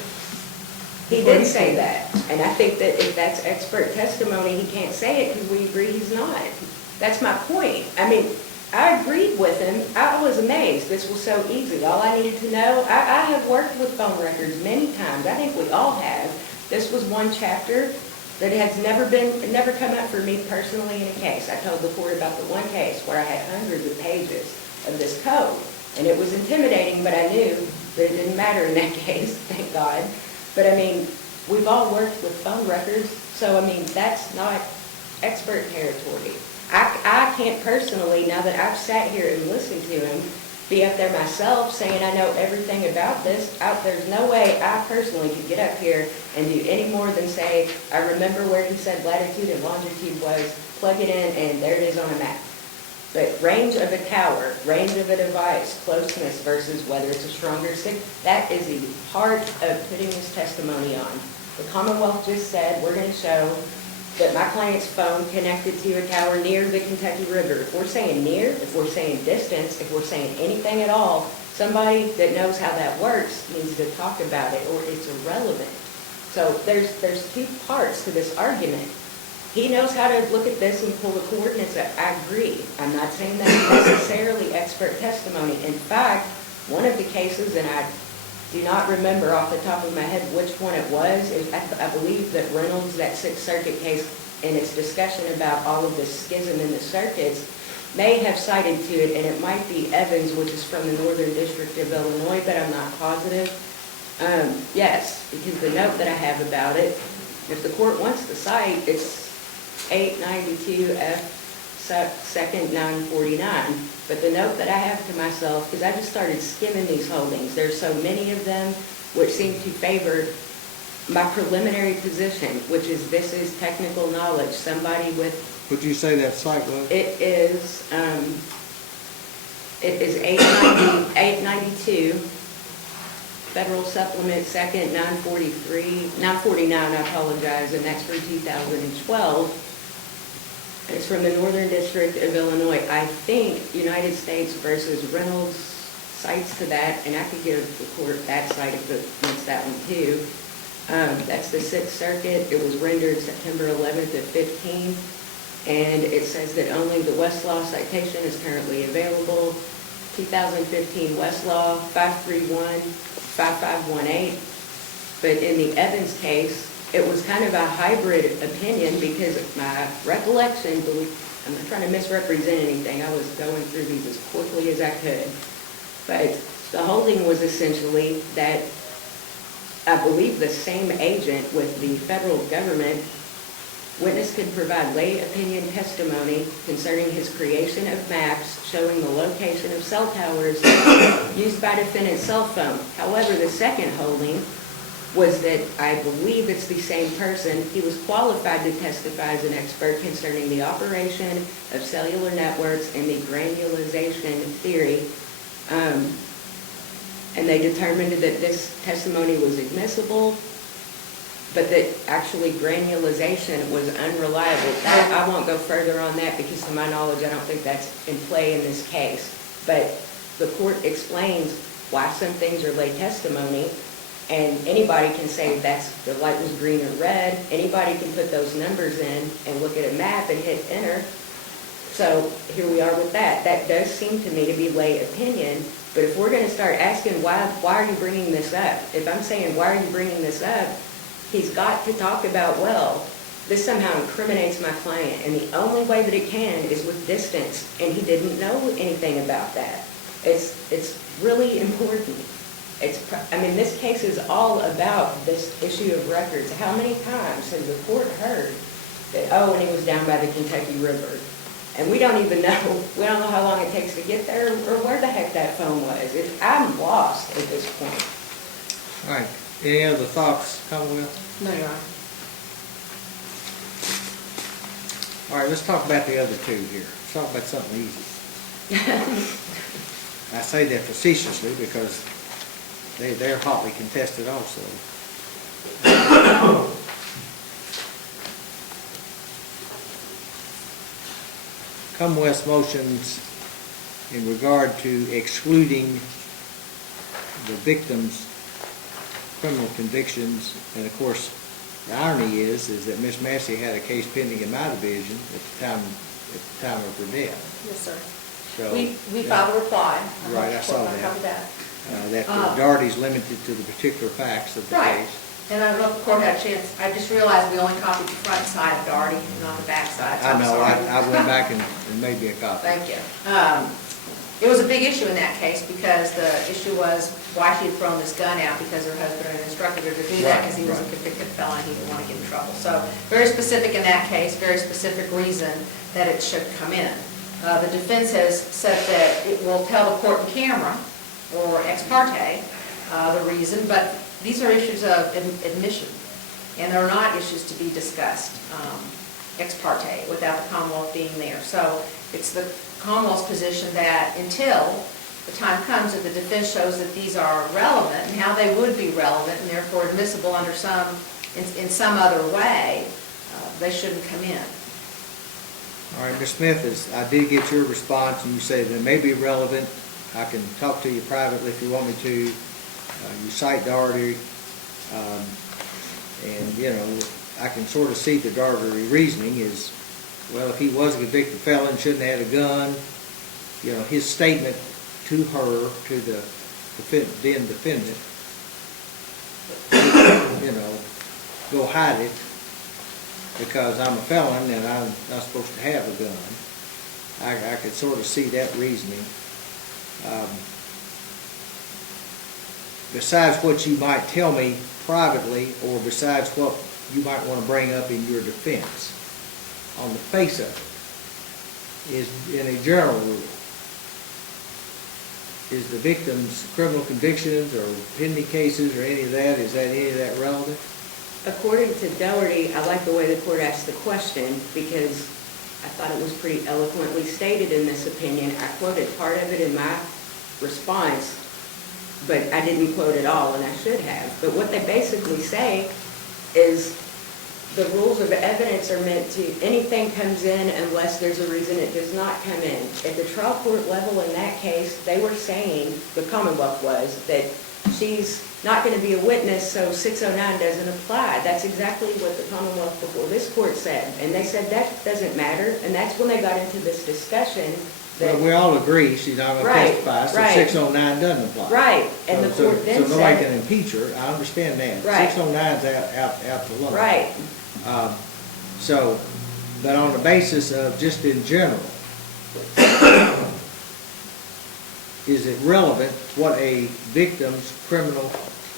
He That's what did he say said. that, and I think that if that's expert testimony, he can't say it because we agree he's not. That's my point. I mean, I agreed with him. I was amazed. This was so easy. All I needed to know, I have worked with phone records many times. I think we all have. This was one chapter that has never come up for me personally in a case. I told the court about the one case where I had hundreds of pages of this code, and it was intimidating, but I knew that it didn't matter in that case, thank God. But I mean, we've all worked with phone records, so I mean, that's not expert territory. I can't personally, now that I've sat here and listened to him, be up there myself saying I know everything about this. There's no way I personally could get up here and do any more than say, I remember where he said latitude and longitude was, plug it in, and there it is on a map. But range of a tower, range of a device, closeness versus whether it's a stronger signal, that is the heart of putting this testimony on. The Commonwealth just said we're going to show that my client's phone connected to a tower near the Kentucky River. If we're saying near, if we're saying distance, if we're saying anything at all, somebody that knows how that works needs to talk about it, or it's irrelevant. So there's two parts to this argument. He knows how to look at this and pull the coordinates up. I agree. I'm not saying that's necessarily expert testimony. In fact, one of the cases, and I do not remember off the top of my head which one it was, I believe that Reynolds, that Sixth Circuit case, in its discussion about all of this schism in the circuits, may have cited to it, and it might be Evans, which is from the Northern District of Illinois, but I'm not positive. Yes, because the note that I have about it, if the court wants the cite, it's 892 F. 2nd 949. But the note that I have to myself is I just started skimming these holdings. There's so many of them which seem to favor My preliminary position, which is this is technical knowledge, somebody with, Would you say that site was? it is 892, Federal Supplement Second, 949, I apologize, and that's for 2012. It's from the Northern District of Illinois. I think United States versus Reynolds cites to that, and I could give the court that site if it wants that one too. That's the Sixth Circuit. It was rendered September 11th of 15, and it says that only the Westlaw citation is currently available. 2015 Westlaw 531-5518. But in the Evans case, it was kind of a hybrid opinion because my recollection, I'm not trying to misrepresent anything, I was going through these as quickly as I could. But the holding was essentially that I believe the same agent with the federal government, witness could provide lay opinion testimony concerning his creation of maps showing the location of cell towers used by defendant's cell phone. However, the second holding was that I believe it's the same person. He was qualified to testify as an expert concerning the operation of cellular networks and the granulization theory. And they determined that this testimony was admissible, but that actually granulization was unreliable. I won't go further on that because to my knowledge, I don't think that's in play in this case. But the court explains why some things are lay testimony, and anybody can say the light was green or red. Anybody can put those numbers in and look at a map and hit enter. So here we are with that. That does seem to me to be lay opinion. But if we're going to start asking, why are you bringing this up? If I'm saying, why are you bringing this up? He's got to talk about, well, this somehow incriminates my client. And the only way that it can is with distance. And he didn't know anything about that. It's really important. This case is all about this issue of records. How many times has the court heard that, and he was down by the Kentucky River? And we don't even know, we don't know how long it takes to get there or where the heck that phone was. I'm lost at this point. All right, any other thoughts, Commonwealth? No, Your Honor. All right, let's talk about the other two here. Let's talk about something easy. I say that facetiously because they're hotly contested also. Commonwealth's motions in regard to excluding the victim's criminal convictions, and of course, the irony is that Miss Massey had a case pending in my division at the time of her death. Yes, sir. So We filed a reply. Right, I saw that. Covered that. That Doherty's limited to the particular facts of the Right. case. And I don't know if the court had a chance, I just realized we only copied the front side of Doherty, not the back side. so I I'm know, sorry. I went back and made me a copy. Thank you. It was a big issue in that case because the issue was why she had thrown this gun out because her husband had instructed her to do that because he was a convicted felon, he didn't want to get in trouble. So very specific in that case, very specific reason that it should come in. The defense has said that it will tell the court in camera or ex parte the reason, but these are issues of admission, and they're not issues to be discussed ex parte without the Commonwealth being there. So it's the Commonwealth's position that until the time comes that the defense shows that these are relevant and how they would be relevant and therefore admissible under in some other way, they shouldn't come in. All right, Ms. Smith, I did get your response, and you say that it may be relevant. I can talk to you privately if you want me to. You cite Doherty, and, I can sort of see the Doherty reasoning is, well, if he was a convicted felon, shouldn't have had a gun. His statement to her, to the then defendant, go hide it because I'm a felon and I'm not supposed to have a gun. I could sort of see that reasoning. Besides what you might tell me privately, or besides what you might want to bring up in your defense, on the face of it, is in a general rule, is the victim's criminal convictions or pending cases or any of that, is any of that relevant? According to Dougherty, I like the way the court asked the question because I thought it was pretty eloquently stated in this opinion. I quoted part of it in my response, but I didn't quote it all, and I should have. But what they basically say is the rules of evidence are meant to, anything comes in unless there's a reason it does not come in. At the trial court level in that case, they were saying, the Commonwealth was, that she's not going to be a witness, so 609 doesn't apply. That's exactly what the Commonwealth before this court said. And they said that doesn't matter, and that's when they got into this discussion that... Well, we all agree she's not gonna Right, testify, so right. 609 doesn't apply. Right, and the So- court then So nobody can said... impeach her, I understand that. Right. 609's out the window. Right, So, but on the basis of just in general, is it relevant what a victim's criminal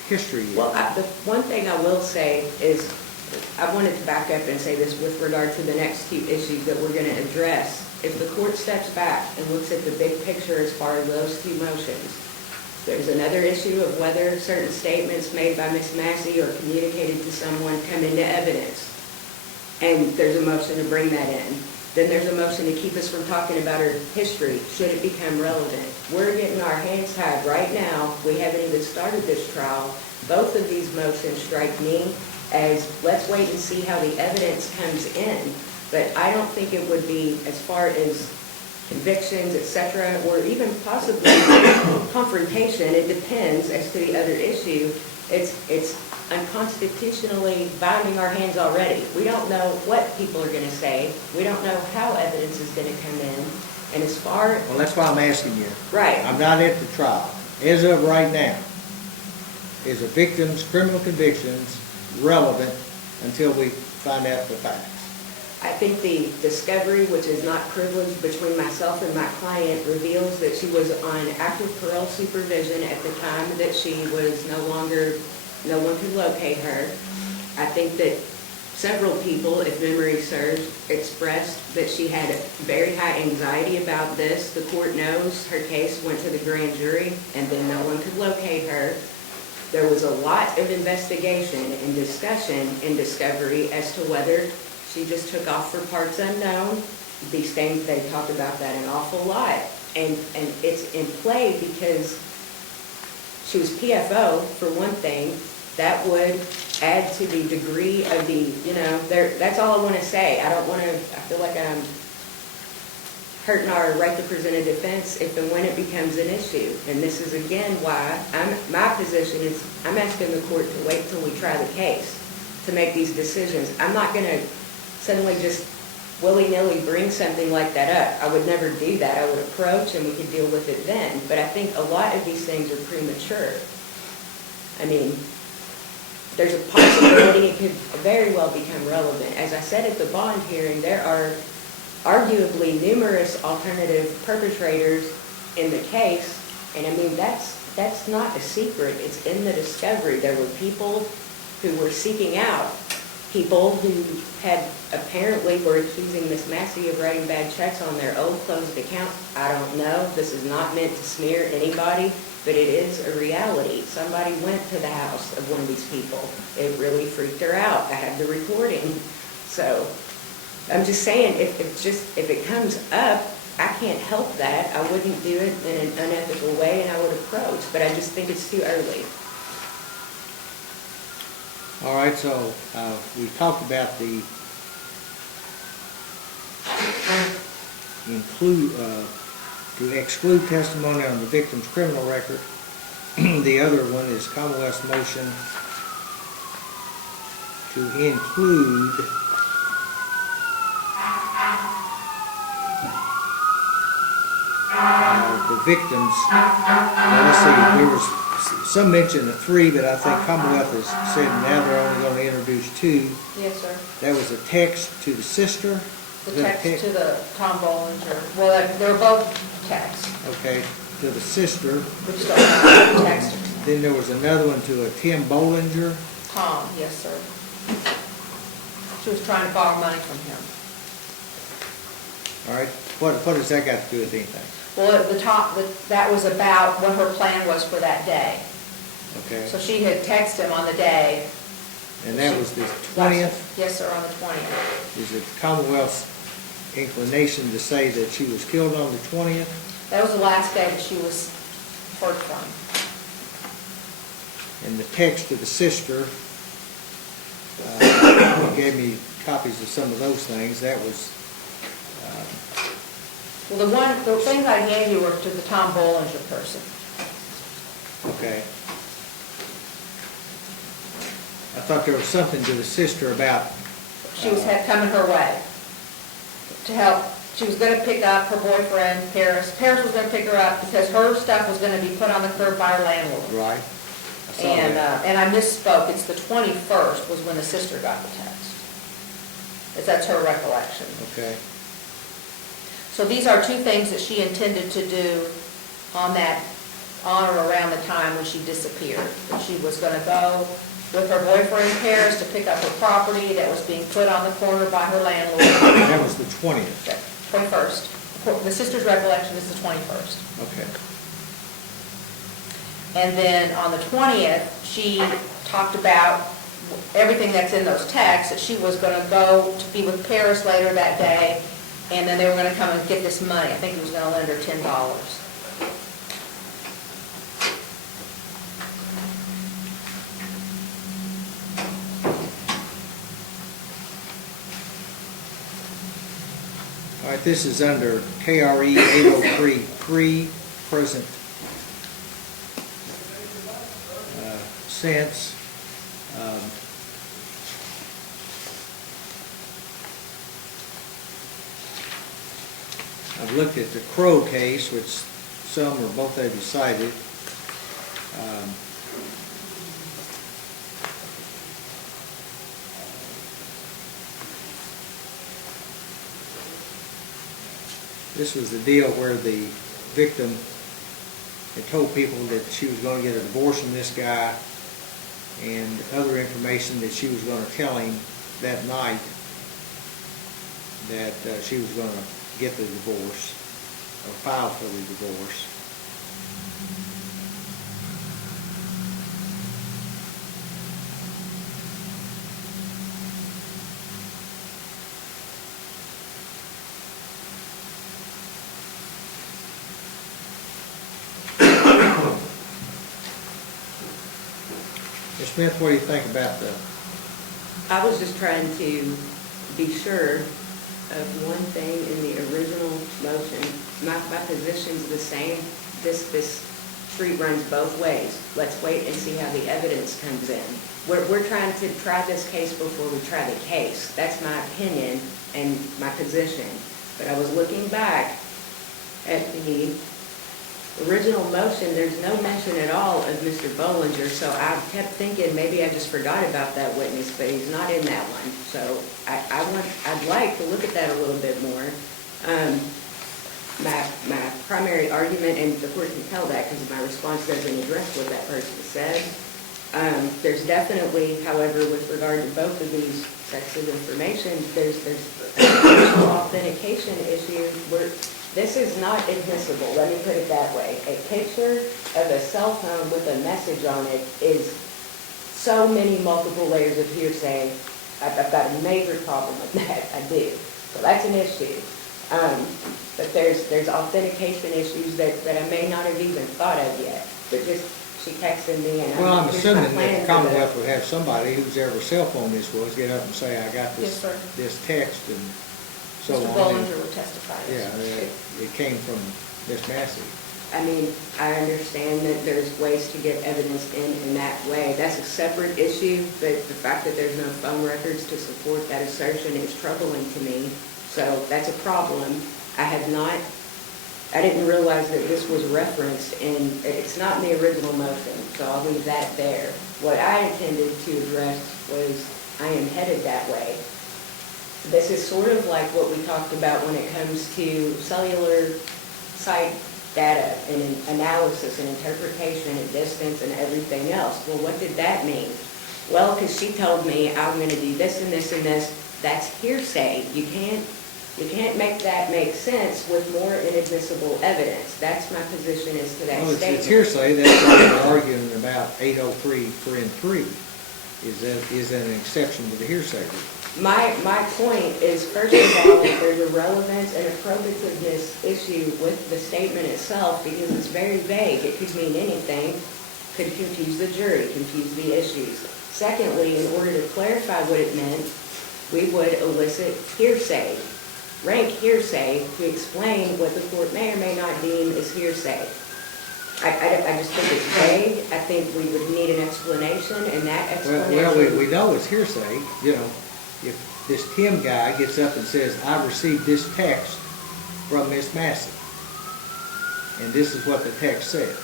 history is? well, the one thing I will say is, I wanted to back up and say this with regard to the next two issues that we're going to address. If the court steps back and looks at the big picture as far as those two motions, there's another issue of whether certain statements made by Ms. Massey or communicated to someone come into evidence. And there's a motion to bring that in. Then there's a motion to keep us from talking about her history, should it become relevant. We're getting our hands tied right now. We haven't even started this trial. Both of these motions strike me as, let's wait and see how the evidence comes in. But I don't think it would be, as far as convictions, et cetera, or even possibly confrontation, it depends as to the other issue. It's unconstitutionally binding our hands already. We don't know what people are going to say. We don't know how evidence is going to come in. And as far... Well, that's why I'm asking you. Right. I'm not at the trial. As of right now, is a victim's criminal convictions relevant until we find out the facts? I think the discovery, which is not privileged between myself and my client, reveals that she was on active parole supervision at the time that she was no one could locate her. I think that several people, if memory serves, expressed that she had very high anxiety about this. The court knows her case went to the grand jury, and then no one could locate her. There was a lot of investigation and discussion in discovery as to whether she just took off for parts unknown. These things, they talk about that an awful lot. And it's in play because she was PFO, for one thing. That would add to the degree of the, that's all I want to say. I feel like I'm hurting our right to present a defense if and when it becomes an issue. And this is again why my position is I'm asking the court to wait till we try the case to make these decisions. I'm not going to suddenly just willy-nilly bring something like that up. I would never do that. I would approach and we could deal with it then. But I think a lot of these things are premature. I mean, there's a possibility it could very well become relevant. As I said at the bond hearing, there are arguably numerous alternative perpetrators in the case. And I mean, that's not a secret. It's in the discovery. There were people who were seeking out people who had apparently were accusing Miss Massey of writing bad checks on their old closed account. I don't know. This is not meant to smear anybody, but it is a reality. Somebody went to the house of one of these people. It really freaked her out. I have the recording. So I'm just saying, if it comes up, I can't help that. I wouldn't do it in an unethical way, and I would approach. But I just think it's too early. All right, so we talked about the to exclude testimony on the victim's criminal record. The other one is Commonwealth's motion to include the victims. Now, let's see, there was some mention of 3, but I think Commonwealth has said now they're only going to introduce 2. Yes, sir. That was a text to the sister. The Is that a text to the Tom Bollinger, well, they're both texts. Okay, to the sister. Which don't have text. Then there was another one to a Tim Bollinger. Tom, yes, sir. She was trying to borrow money from him. All right, what does that got to do with anything? Well, at the top, that was about what her plan was for that day. Okay, So she had texted him on the day And that was the 20th? Yes, sir, on the 20th. Is it Commonwealth's inclination to say that she was killed on the 20th? That was the last day that she was heard from. And the text to the sister, gave me copies of some of those things. That was, Well, the things I gave you were to the Tom Bollinger person. okay. I thought there was something to the sister about, She had coming her way to help. She was gonna pick up her boyfriend, Paris. Paris was gonna pick her up because her stuff was gonna be put on the curb by her landlord. right? I saw And, that. and I misspoke, it's the 21st was when the sister got the text. That's her recollection. Okay, So these are two things that she intended to do on or around the time when she disappeared. That she was gonna go with her boyfriend Paris to pick up her property that was being put on the corner by her landlord. that was the 20th. 21st. The sister's recollection is the 21st. Okay, And then on the 20th, she talked about everything that's in those texts, that she was gonna go to be with Paris later that day, and then they were gonna come and get this money. I think he was gonna lend her $10. all right, this is under KRE 803-3, present sense. I've looked at the Crow case, which some or both of you cited. This was the deal where the victim had told people that she was going to get a divorce from this guy and other information that she was going to tell him that night that she was going to get the divorce or file for the divorce. Ms. Smith, what do you think about the, I was just trying to be sure of one thing in the original motion. My position's the same. This street runs both ways. Let's wait and see how the evidence comes in. We're trying to try this case before we try the case. That's my opinion and my position. But I was looking back at the original motion, there's no mention at all of Mr. Bollinger, so I kept thinking maybe I just forgot about that witness, but he's not in that one. So I'd like to look at that a little bit more. My primary argument, and the court can tell that because my response doesn't address what that person said. There's definitely, however, with regard to both of these sets of information, there's an authentication issue where this is not admissible, let me put it that way. A picture of a cell phone with a message on it is so many multiple layers of hearsay. I've got a major problem with that, I do. So that's an issue. But there's authentication issues that I may not have even thought of yet. But just, she texted me and well, I'm here's my assuming plan that the for Commonwealth would have somebody whose ever cell phone this was, get up and say, I got Yes, sir. this text and so Mr. on. Bollinger would testify. Yeah, it came from Miss Massey. I mean, I understand that there's ways to get evidence in that way. That's a separate issue, but the fact that there's no phone records to support that assertion is troubling to me. So that's a problem. I didn't realize that this was referenced, and it's not in the original motion, so I'll leave that there. What I intended to address was I am headed that way. This is sort of like what we talked about when it comes to cellular site data and analysis and interpretation and distance and everything else. Well, what did that mean? Well, because she told me I'm going to do this and this and this. That's hearsay. You can't make that make sense with more inadmissible evidence. That's my position as to that Well, it's statement. hearsay, that's why we're arguing about 803 3 and 3. is an exception to the hearsay rule. My point is, first of all, there's a relevance and a probativeness issue with the statement itself because it's very vague. It could mean anything, could confuse the jury, confuse the issues. Secondly, in order to clarify what it meant, we would elicit hearsay, rank hearsay, to explain what the court may or may not deem as hearsay. I just think it's vague. I think we would need an explanation, and that explanation... Well, we know it's hearsay, you know. If this Tim guy gets up and says, I received this text from Miss Massey, and this is what the text said.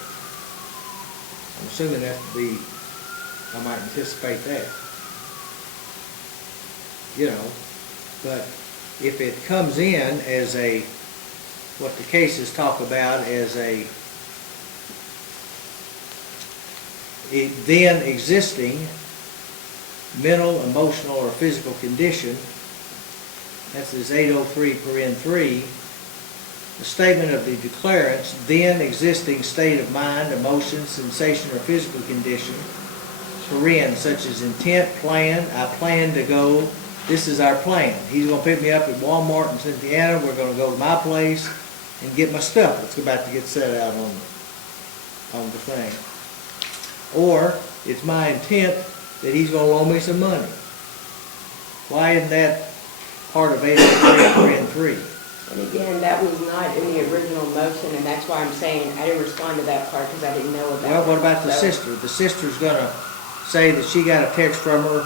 I'm assuming I might anticipate that. You know, but if it comes in as what the cases talk about as then existing mental, emotional, or physical condition, that's as 803 per N3, the statement of the declarant's then existing state of mind, emotion, sensation, or physical condition, paren, such as intent, plan, I plan to go, this is our plan. He's going to pick me up at Walmart in Cynthiana, we're going to go to my place and get my stuff that's about to get set out on the thing. Or, it's my intent that he's going to loan me some money. Why isn't that part of 803 And again, that was not in the original motion, and that's why I'm saying I didn't respond to that part because I didn't know about it. Well, what about the So- sister? The sister's going to say that she got a text from her,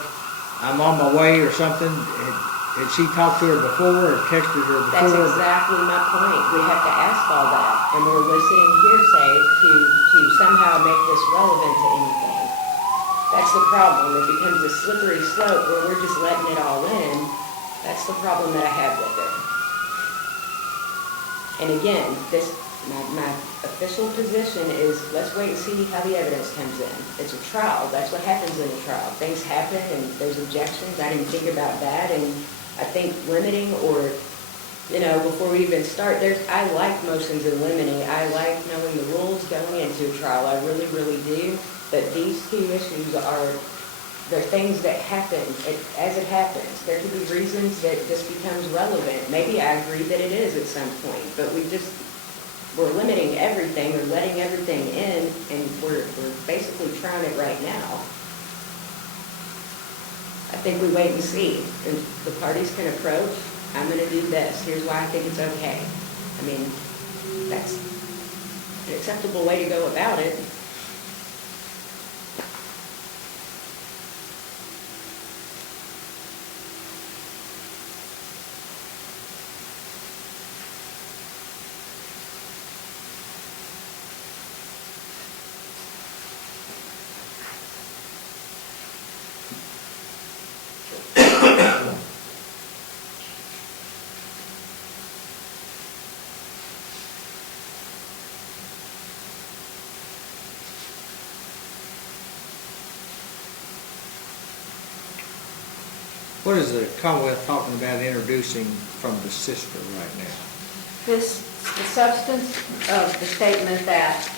I'm on my way or something. Had she talked to her before or texted her before? That's exactly my point. We have to ask all that, and we're eliciting hearsay to somehow make this relevant to anything. That's the problem. It becomes a slippery slope where we're just letting it all in. That's the problem that I have with it. And again, my official position is let's wait and see how the evidence comes in. It's a trial. That's what happens in a trial. Things happen and there's objections. I didn't think about that, and I think limiting or, before we even start, I like motions in limine. I like knowing the rules going into a trial. I really, really do. But these two issues they're things that happen as it happens. There could be reasons that this becomes relevant. Maybe I agree that it is at some point, but we're limiting everything, we're letting everything in, and we're basically trying it right now. I think we wait and see. And the parties can approach, I'm going to do this, here's why I think it's okay. I mean, that's an acceptable way to go about it. What is the Commonwealth talking about introducing from the sister right now? The substance of the statement that,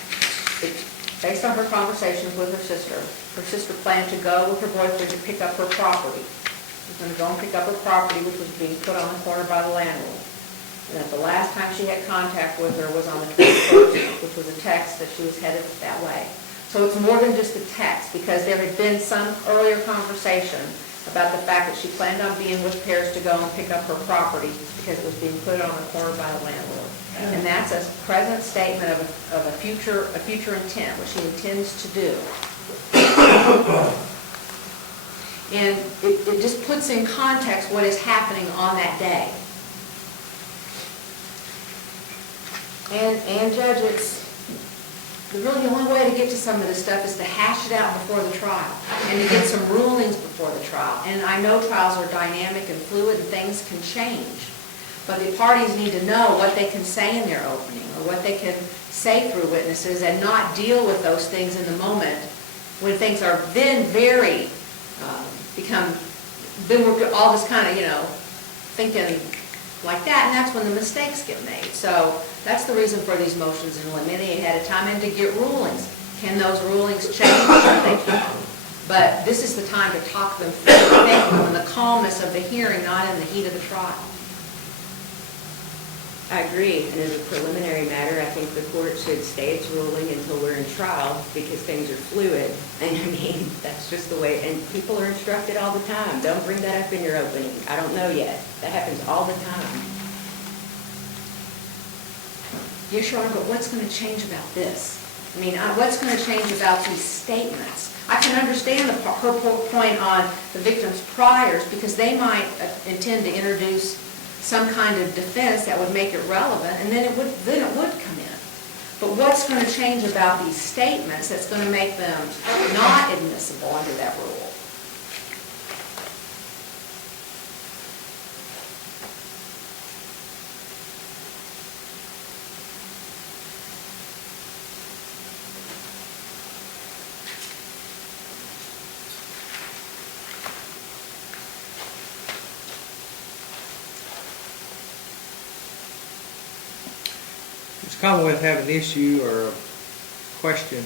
based on her conversations with her sister planned to go with her boyfriend to pick up her property. She was going to go and pick up her property, which was being put on the corner by the landlord. And that the last time she had contact with her was on the 21st, which was a text that she was headed that way. So it's more than just a text, because there had been some earlier conversation about the fact that she planned on being with Paris to go and pick up her property because it was being put on the corner by the landlord. And that's a present statement of a future intent, what she intends to do. And it just puts in context what is happening on that day. And Judge, really the only way to get to some of this stuff is to hash it out before the trial and to get some rulings before the trial. And I know trials are dynamic and fluid and things can change, but the parties need to know what they can say in their opening or what they can say through witnesses and not deal with those things in the moment when things are then very then we're all just kind of, thinking like that, and that's when the mistakes get made. So that's the reason for these motions in limine ahead of time and to get rulings. Can those rulings change? But this is the time to talk them through it in the calmness of the hearing, not in the heat of the trial. I agree, and as a preliminary matter, I think the court should stay its ruling until we're in trial, because things are fluid. And I mean, that's just the way, and people are instructed all the time, don't bring that up in your opening. I don't know yet. That happens all the time. Yes, Your Honor, but what's going to change about this? I mean, what's going to change about these statements? I can understand her point on the victim's priors, because they might intend to introduce some kind of defense that would make it relevant, and then it would come in. But what's going to change about these statements that's going to make them not admissible under that rule? Does Commonwealth have an issue or a question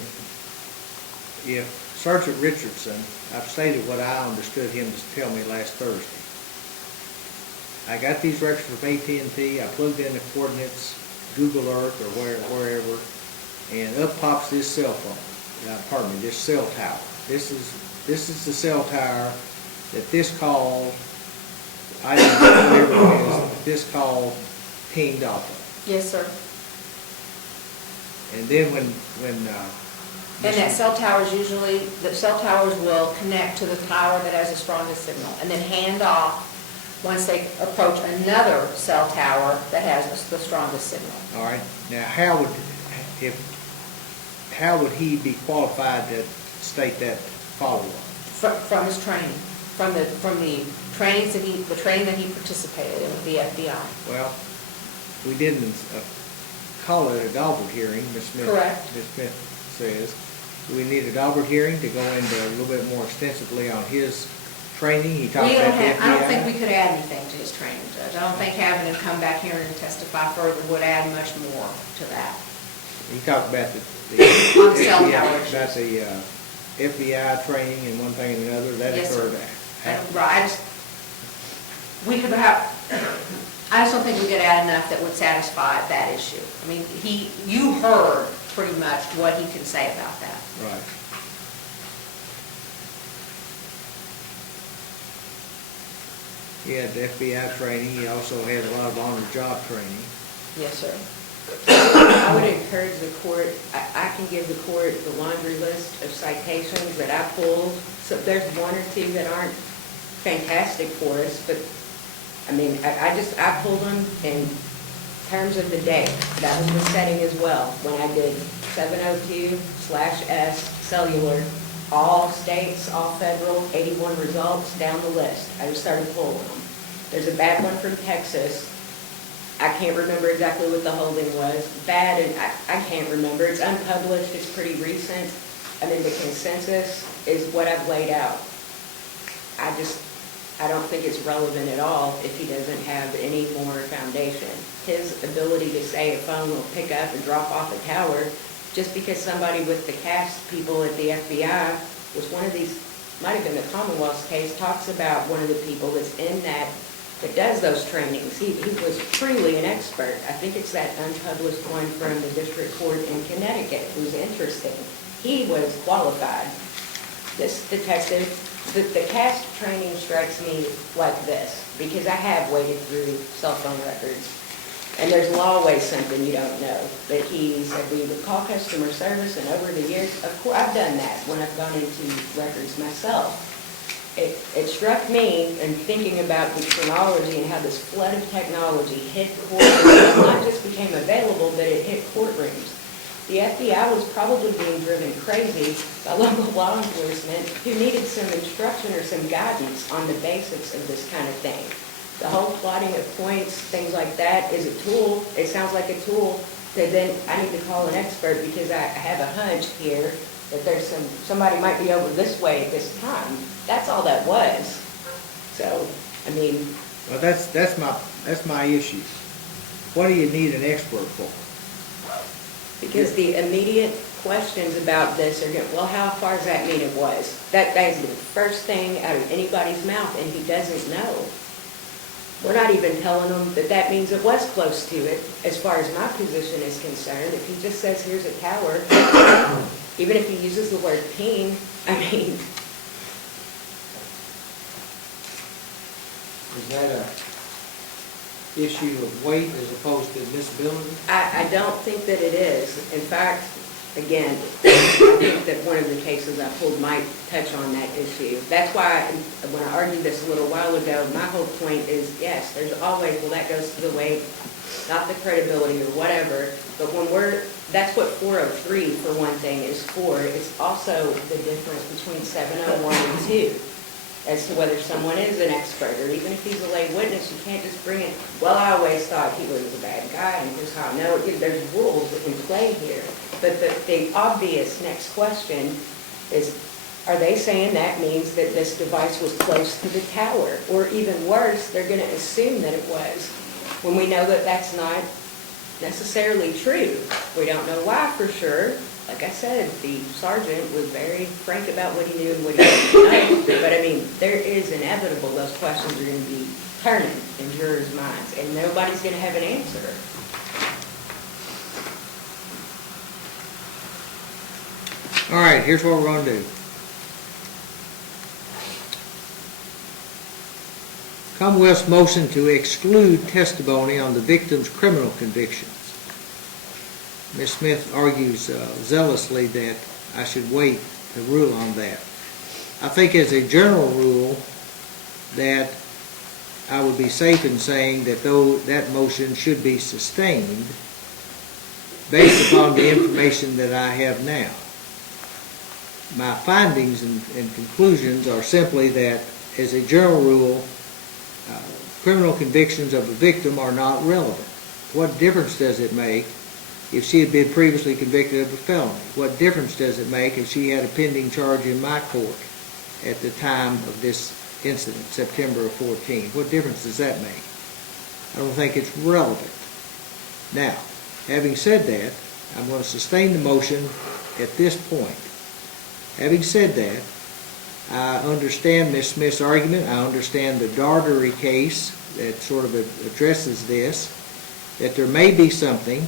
if Sergeant Richardson, I've stated what I understood him to tell me last Thursday. I got these records from AT&T, I plugged in the coordinates, Google Earth or wherever, and up pops this cell phone, this cell tower. This is the cell tower that this call, I didn't know whatever it is, that this call pinged off of. Yes, sir. And then when And that cell towers usually, the cell towers will connect to the tower that has the strongest signal, and then hand off once they approach another cell tower that has the strongest signal. all right, now how would he be qualified to state that follow-up? From his training, from the trainings the training that he participated in with the FBI. Well, we didn't call it a Daubert hearing, Ms. Smith. Correct. Ms. Smith says. Do we need a Daubert hearing to go into a little bit more extensively on his training? He talked about the FBI. I don't think we could add anything to his training, Judge. I don't think having him come back here and testify further would add much more to that. He talked about the On cell tower issues. about the FBI training and one thing and another. That Yes, sir. occurred. Right, I just don't think we could add enough that would satisfy that issue. I mean, you heard pretty much what he can say about that. Right. He had the FBI training. He also had a lot of on-the-job training. Yes, sir. I would encourage the court, I can give the court the laundry list of citations that I pulled. So there's one or two that aren't fantastic for us, but I mean, I pulled them in terms of the day. That was the setting as well. When I did 702/S cellular, all states, all federal, 81 results down the list. I just started pulling them. There's a bad one from Texas. I can't remember exactly what the holding was. Bad, and I can't remember. It's unpublished, it's pretty recent. I mean, the consensus is what I've laid out. I don't think it's relevant at all if he doesn't have any more foundation. His ability to say a phone will pick up and drop off a tower, just because somebody with the CAST people at the FBI was one of these, might have been the Commonwealth's case, talks about one of the people that's in that does those trainings. He was truly an expert. I think it's that unpublished one from the district court in Connecticut, who's interesting. He was qualified. This detective, the CAST training strikes me like this, because I have waded through cell phone records, and there's always something you don't know. But he said we would call customer service, and over the years, of course, I've done that when I've gone into records myself. It struck me in thinking about the chronology and how this flood of technology hit courtrooms. It not just became available, but it hit courtrooms. The FBI was probably being driven crazy by local law enforcement who needed some instruction or some guidance on the basics of this kind of thing. The whole plotting of points, things like that, is a tool. It sounds like a tool that then I need to call an expert because I have a hunch here that there's somebody might be over this way at this time. That's all that was. So, I mean. Well, that's my issue. What do you need an expert for? Because the immediate questions about this are going, well, how far does that mean it was? That is the first thing out of anybody's mouth, and he doesn't know. We're not even telling him that that means it was close to it, as far as my position is concerned. If he just says, here's a tower, even if he uses the word ping, I mean, Is that a issue of weight as opposed to admissibility? I don't think that it is. In fact, again, I think that one of the cases I pulled might touch on that issue. That's why, when I argued this a little while ago, my whole point is, yes, there's always, well, that goes to the weight, not the credibility or whatever, but when that's what 403, for one thing, is for. It's also the difference between 701 and 2. As to whether someone is an expert, or even if he's a lay witness, you can't just bring it, well, I always thought he was a bad guy, and here's how I know it. There's rules in play here. But the obvious next question is, are they saying that means that this device was close to the tower? Or even worse, they're going to assume that it was, when we know that that's not necessarily true. We don't know why for sure. Like I said, the sergeant was very frank about what he knew and what he didn't know. But I mean, there is inevitable those questions are going to be turning in jurors' minds, and nobody's going to have an answer. All right, here's what we're going to do. Commonwealth's motion to exclude testimony on the victim's criminal convictions. Ms. Smith argues zealously that I should wait to rule on that. I think as a general rule that I would be safe in saying that though that motion should be sustained based upon the information that I have now. My findings and conclusions are simply that as a general rule, criminal convictions of a victim are not relevant. What difference does it make if she had been previously convicted of a felony? What difference does it make if she had a pending charge in my court at the time of this incident, September of 14? What difference does that make? I don't think it's relevant. Now, having said that, I'm going to sustain the motion at this point. Having said that, I understand Ms. Smith's argument. I understand the Daugherty case that sort of addresses this, that there may be something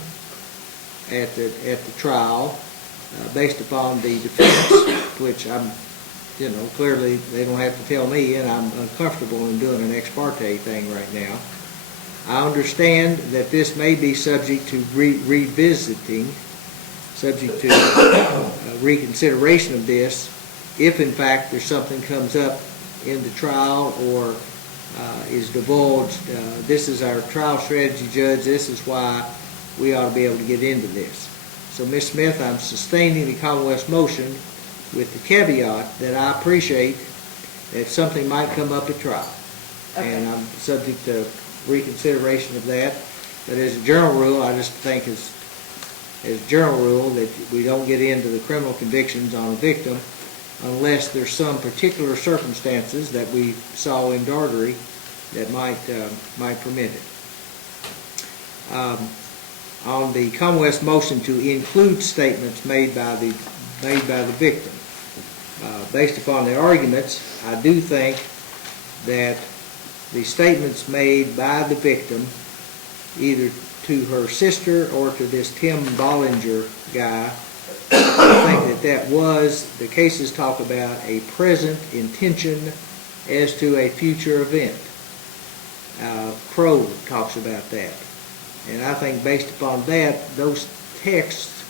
at the trial based upon the defense, which I'm, clearly they don't have to tell me, and I'm uncomfortable in doing an ex parte thing right now. I understand that this may be subject to revisiting, subject to reconsideration of this, if in fact there's something comes up in the trial or is divulged. This is our trial strategy, Judge. This is why we ought to be able to get into this. So, Ms. Smith, I'm sustaining the Commonwealth's motion with the caveat that I appreciate that something might come up at trial. Okay. And I'm subject to reconsideration of that. But as a general rule, I just think as a general rule that we don't get into the criminal convictions on a victim unless there's some particular circumstances that we saw in Daugherty that might permit it. On the Commonwealth's motion to include statements made by the victim, based upon the arguments, I do think that the statements made by the victim, either to her sister or to this Tim Bollinger guy, I think that was, the cases talk about a present intention as to a future event. Crow talks about that. And I think based upon that, those texts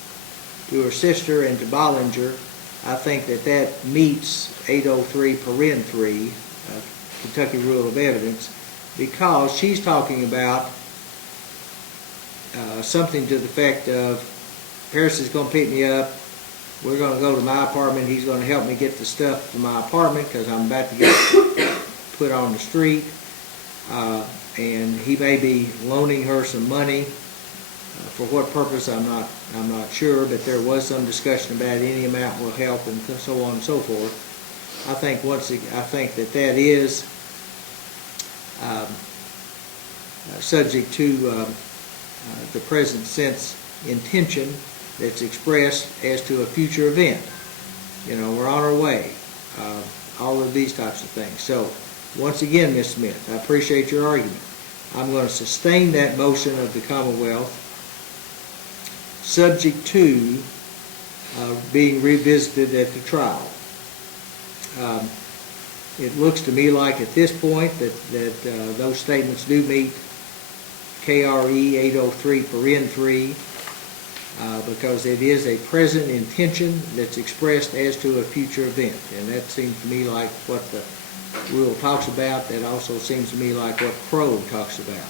to her sister and to Bollinger, I think that meets 803 paren 3, Kentucky Rule of Evidence, because she's talking about something to the effect of, Paris is going to pick me up, we're going to go to my apartment, he's going to help me get the stuff to my apartment because I'm about to get put on the street, and he may be loaning her some money. For what purpose, I'm not sure, but there was some discussion about any amount will help and so on and so forth. I think that is subject to the present sense intention, that's expressed as to a future event. You know, we're on our way, all of these types of things. So, once again, Ms. Smith, I appreciate your argument. I'm going to sustain that motion of the Commonwealth, subject to being revisited at the trial. It looks to me like at this point that those statements do meet KRE 803 paren 3, because it is a present intention that's expressed as to a future event. And that seems to me like what the rule talks about. That also seems to me like what Crow talks about.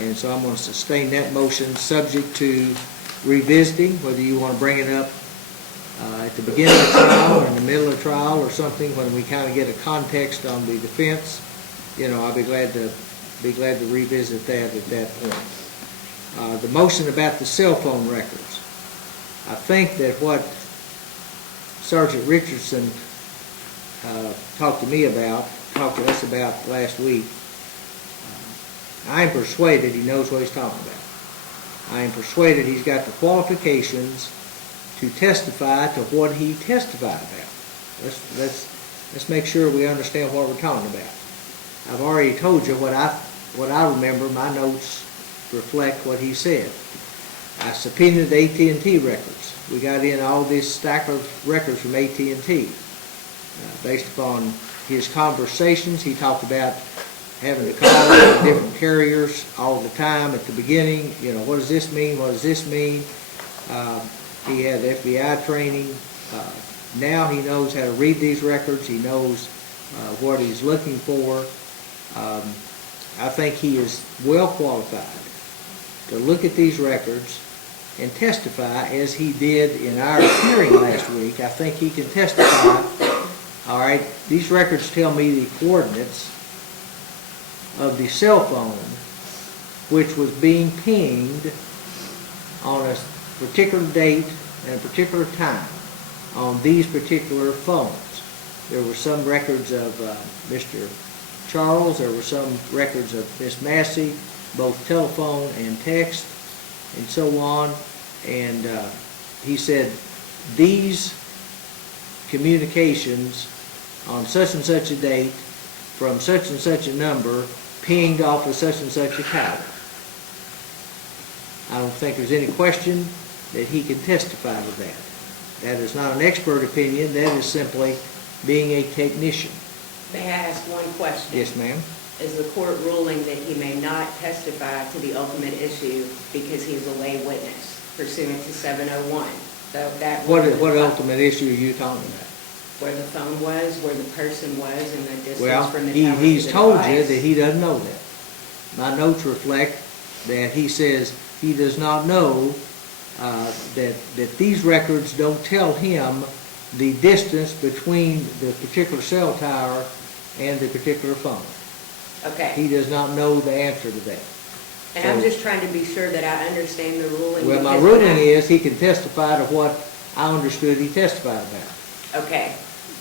And so I'm going to sustain that motion subject to revisiting, whether you want to bring it up at the beginning of the trial or in the middle of the trial or something, when we kind of get a context on the defense. You know, I'll be glad to revisit that at that point. The motion about the cell phone records. I think that what Sergeant Richardson talked to us about last week, I am persuaded he knows what he's talking about. I am persuaded he's got the qualifications to testify to what he testified about. Let's make sure we understand what we're talking about. I've already told you what I remember. My notes reflect what he said. I subpoenaed the AT&T records. We got in all this stack of records from AT&T. Based upon his conversations, he talked about having to call different carriers all the time at the beginning. You know, what does this mean? What does this mean? He had FBI training. Now he knows how to read these records. He knows what he's looking for. I think he is well qualified to look at these records and testify as he did in our hearing last week. I think he can testify. All right, these records tell me the coordinates of the cell phone which was being pinged on a particular date and a particular time on these particular phones. There were some records of Mr. Charles, there were some records of Miss Massey, both telephone and text, and so on. And he said these communications on such and such a date from such and such a number pinged off of such and such a tower. I don't think there's any question that he can testify to that. That is not an expert opinion. That is simply being a technician. May I ask one question? Yes, ma'am. Is the court ruling that he may not testify to the ultimate issue because he is a lay witness pursuant to 701? So that What ultimate issue are you talking about? Where the phone was, where the person was, and the distance Well, from the tower he's to the told you device. that he doesn't know that. My notes reflect that he says he does not know that these records don't tell him the distance between the particular cell tower and the particular phone. Okay. He does not know the answer to that. And I'm just trying to be sure that I understand the ruling. Well, my because when ruling I- is he can testify to what I understood he testified about. Okay.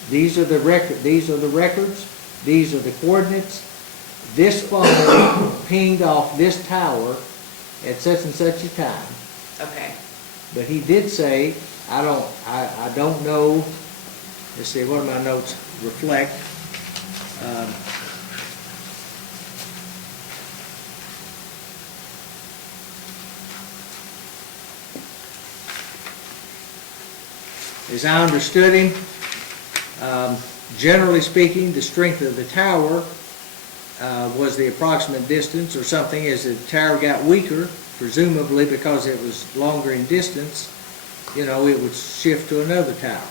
These are the records, these are the coordinates. This phone pinged off this tower at such and such a time. Okay. But he did say, I don't know, let's see, what do my notes reflect? As I understood him, generally speaking, the strength of the tower was the approximate distance or something. As the tower got weaker, presumably because it was longer in distance, you know, it would shift to another tower.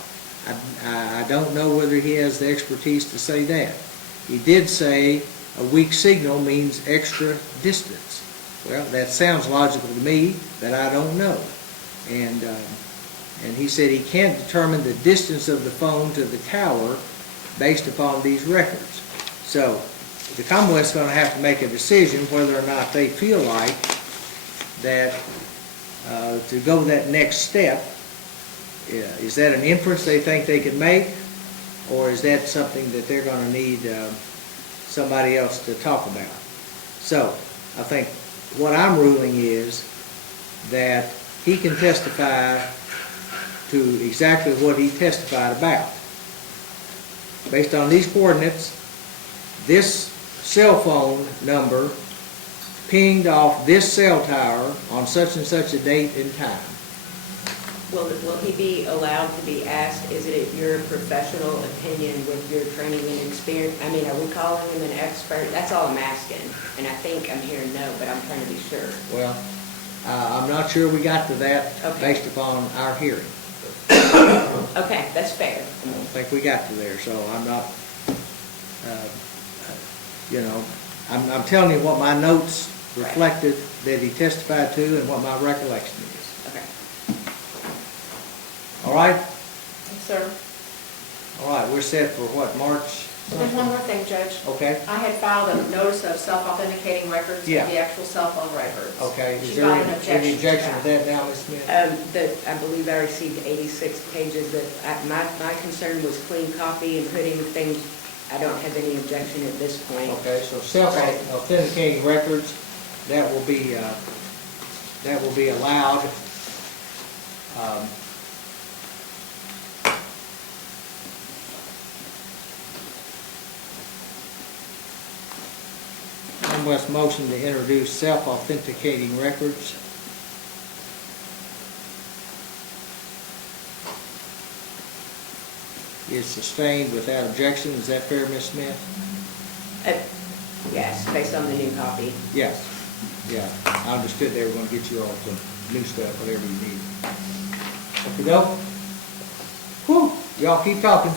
I don't know whether he has the expertise to say that. He did say a weak signal means extra distance. Well, that sounds logical to me, but I don't know. And he said he can't determine the distance of the phone to the tower based upon these records. So the Commonwealth's going to have to make a decision whether or not they feel like that to go that next step. Is that an inference they think they can make, or is that something that they're going to need somebody else to talk about? So I think what I'm ruling is that he can testify to exactly what he testified about. Based on these coordinates, this cell phone number pinged off this cell tower on such and such a date and time. Will he be allowed to be asked, is it your professional opinion with your training and experience? I mean, are we calling him an expert? That's all I'm asking. And I think I'm hearing no, but I'm trying to be sure. Well, I'm not sure we got to that Okay. based upon our hearing. Okay, that's fair. I don't think we got to there, so I'm not, you know, I'm telling you what my notes reflected that he testified to and what my recollection is. Okay. All right? Yes, sir. All right, we're set for what, March? There's one more thing, Judge. Okay, I had filed a notice of self-authenticating records of Yeah. the actual cell phone records. okay. She Is there filed an any objection objection to to that now, Ms. Smith? I believe I received 86 pages my concern was clean copy and putting things, I don't have any objection at this point. Okay, so self-authenticating records, that will be allowed. Commonwealth's motion to introduce self-authenticating records. Is sustained without objection. Is that fair, Ms. Smith? Yes, based on the new copy. Yes. Yeah, I understood they were gonna get you all some new stuff, whatever you need. Okey-doke? Whew, y'all keep talking.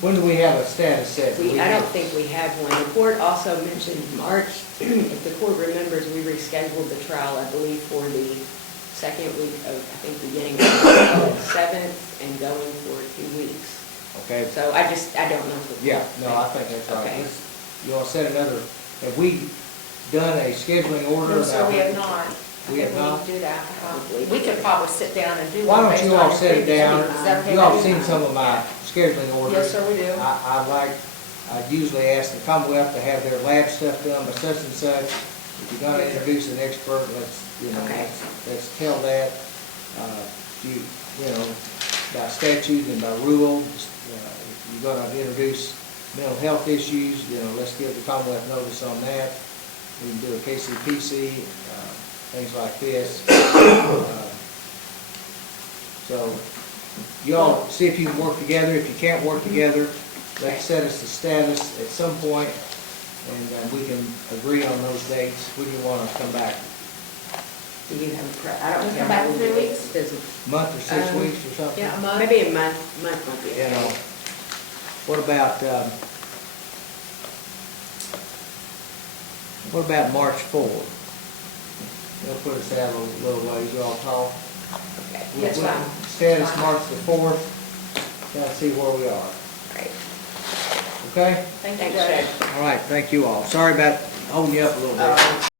When do we have a status set? I don't think we have one. The court also mentioned March. If the court remembers, we rescheduled the trial, I believe, for the second week of, I think, beginning of the 7th and going for 2 weeks. Okay, So I don't know. if the yeah, court- no, I think that's right. Okay. You want to set another, have we done a scheduling order? No, sir, about- we have not. We have not? do that. We could probably sit down and do Why one don't based you on all your set it previous down? meetings. Is that okay You all with seen some of my scheduling orders. Yes, sir, we do. I usually ask the Commonwealth to have their lab stuff done by such and such. If you're gonna introduce an expert, Okay. let's tell that. You know, by statute and by rule, if you're gonna introduce mental health issues, let's give the Commonwealth notice on that. We can do a KCPC, things like this. So, you all see if you can work together. If you can't work together, let's set us a status at some point, and we can agree on those dates. When do you want to come back? Do you have I don't We care. come back in 3 weeks? Doesn't- Month or 6 weeks or something? Yeah, a month. Maybe a month might be You okay. know, what about March 4th? They'll put us out a little ways, you all talk. Okay. That's fine. Status March the 4th, gotta see where we are, Right. okay? Thank you, Thanks, Judge. Judge. All right, thank you all. Sorry about holding you up a little bit.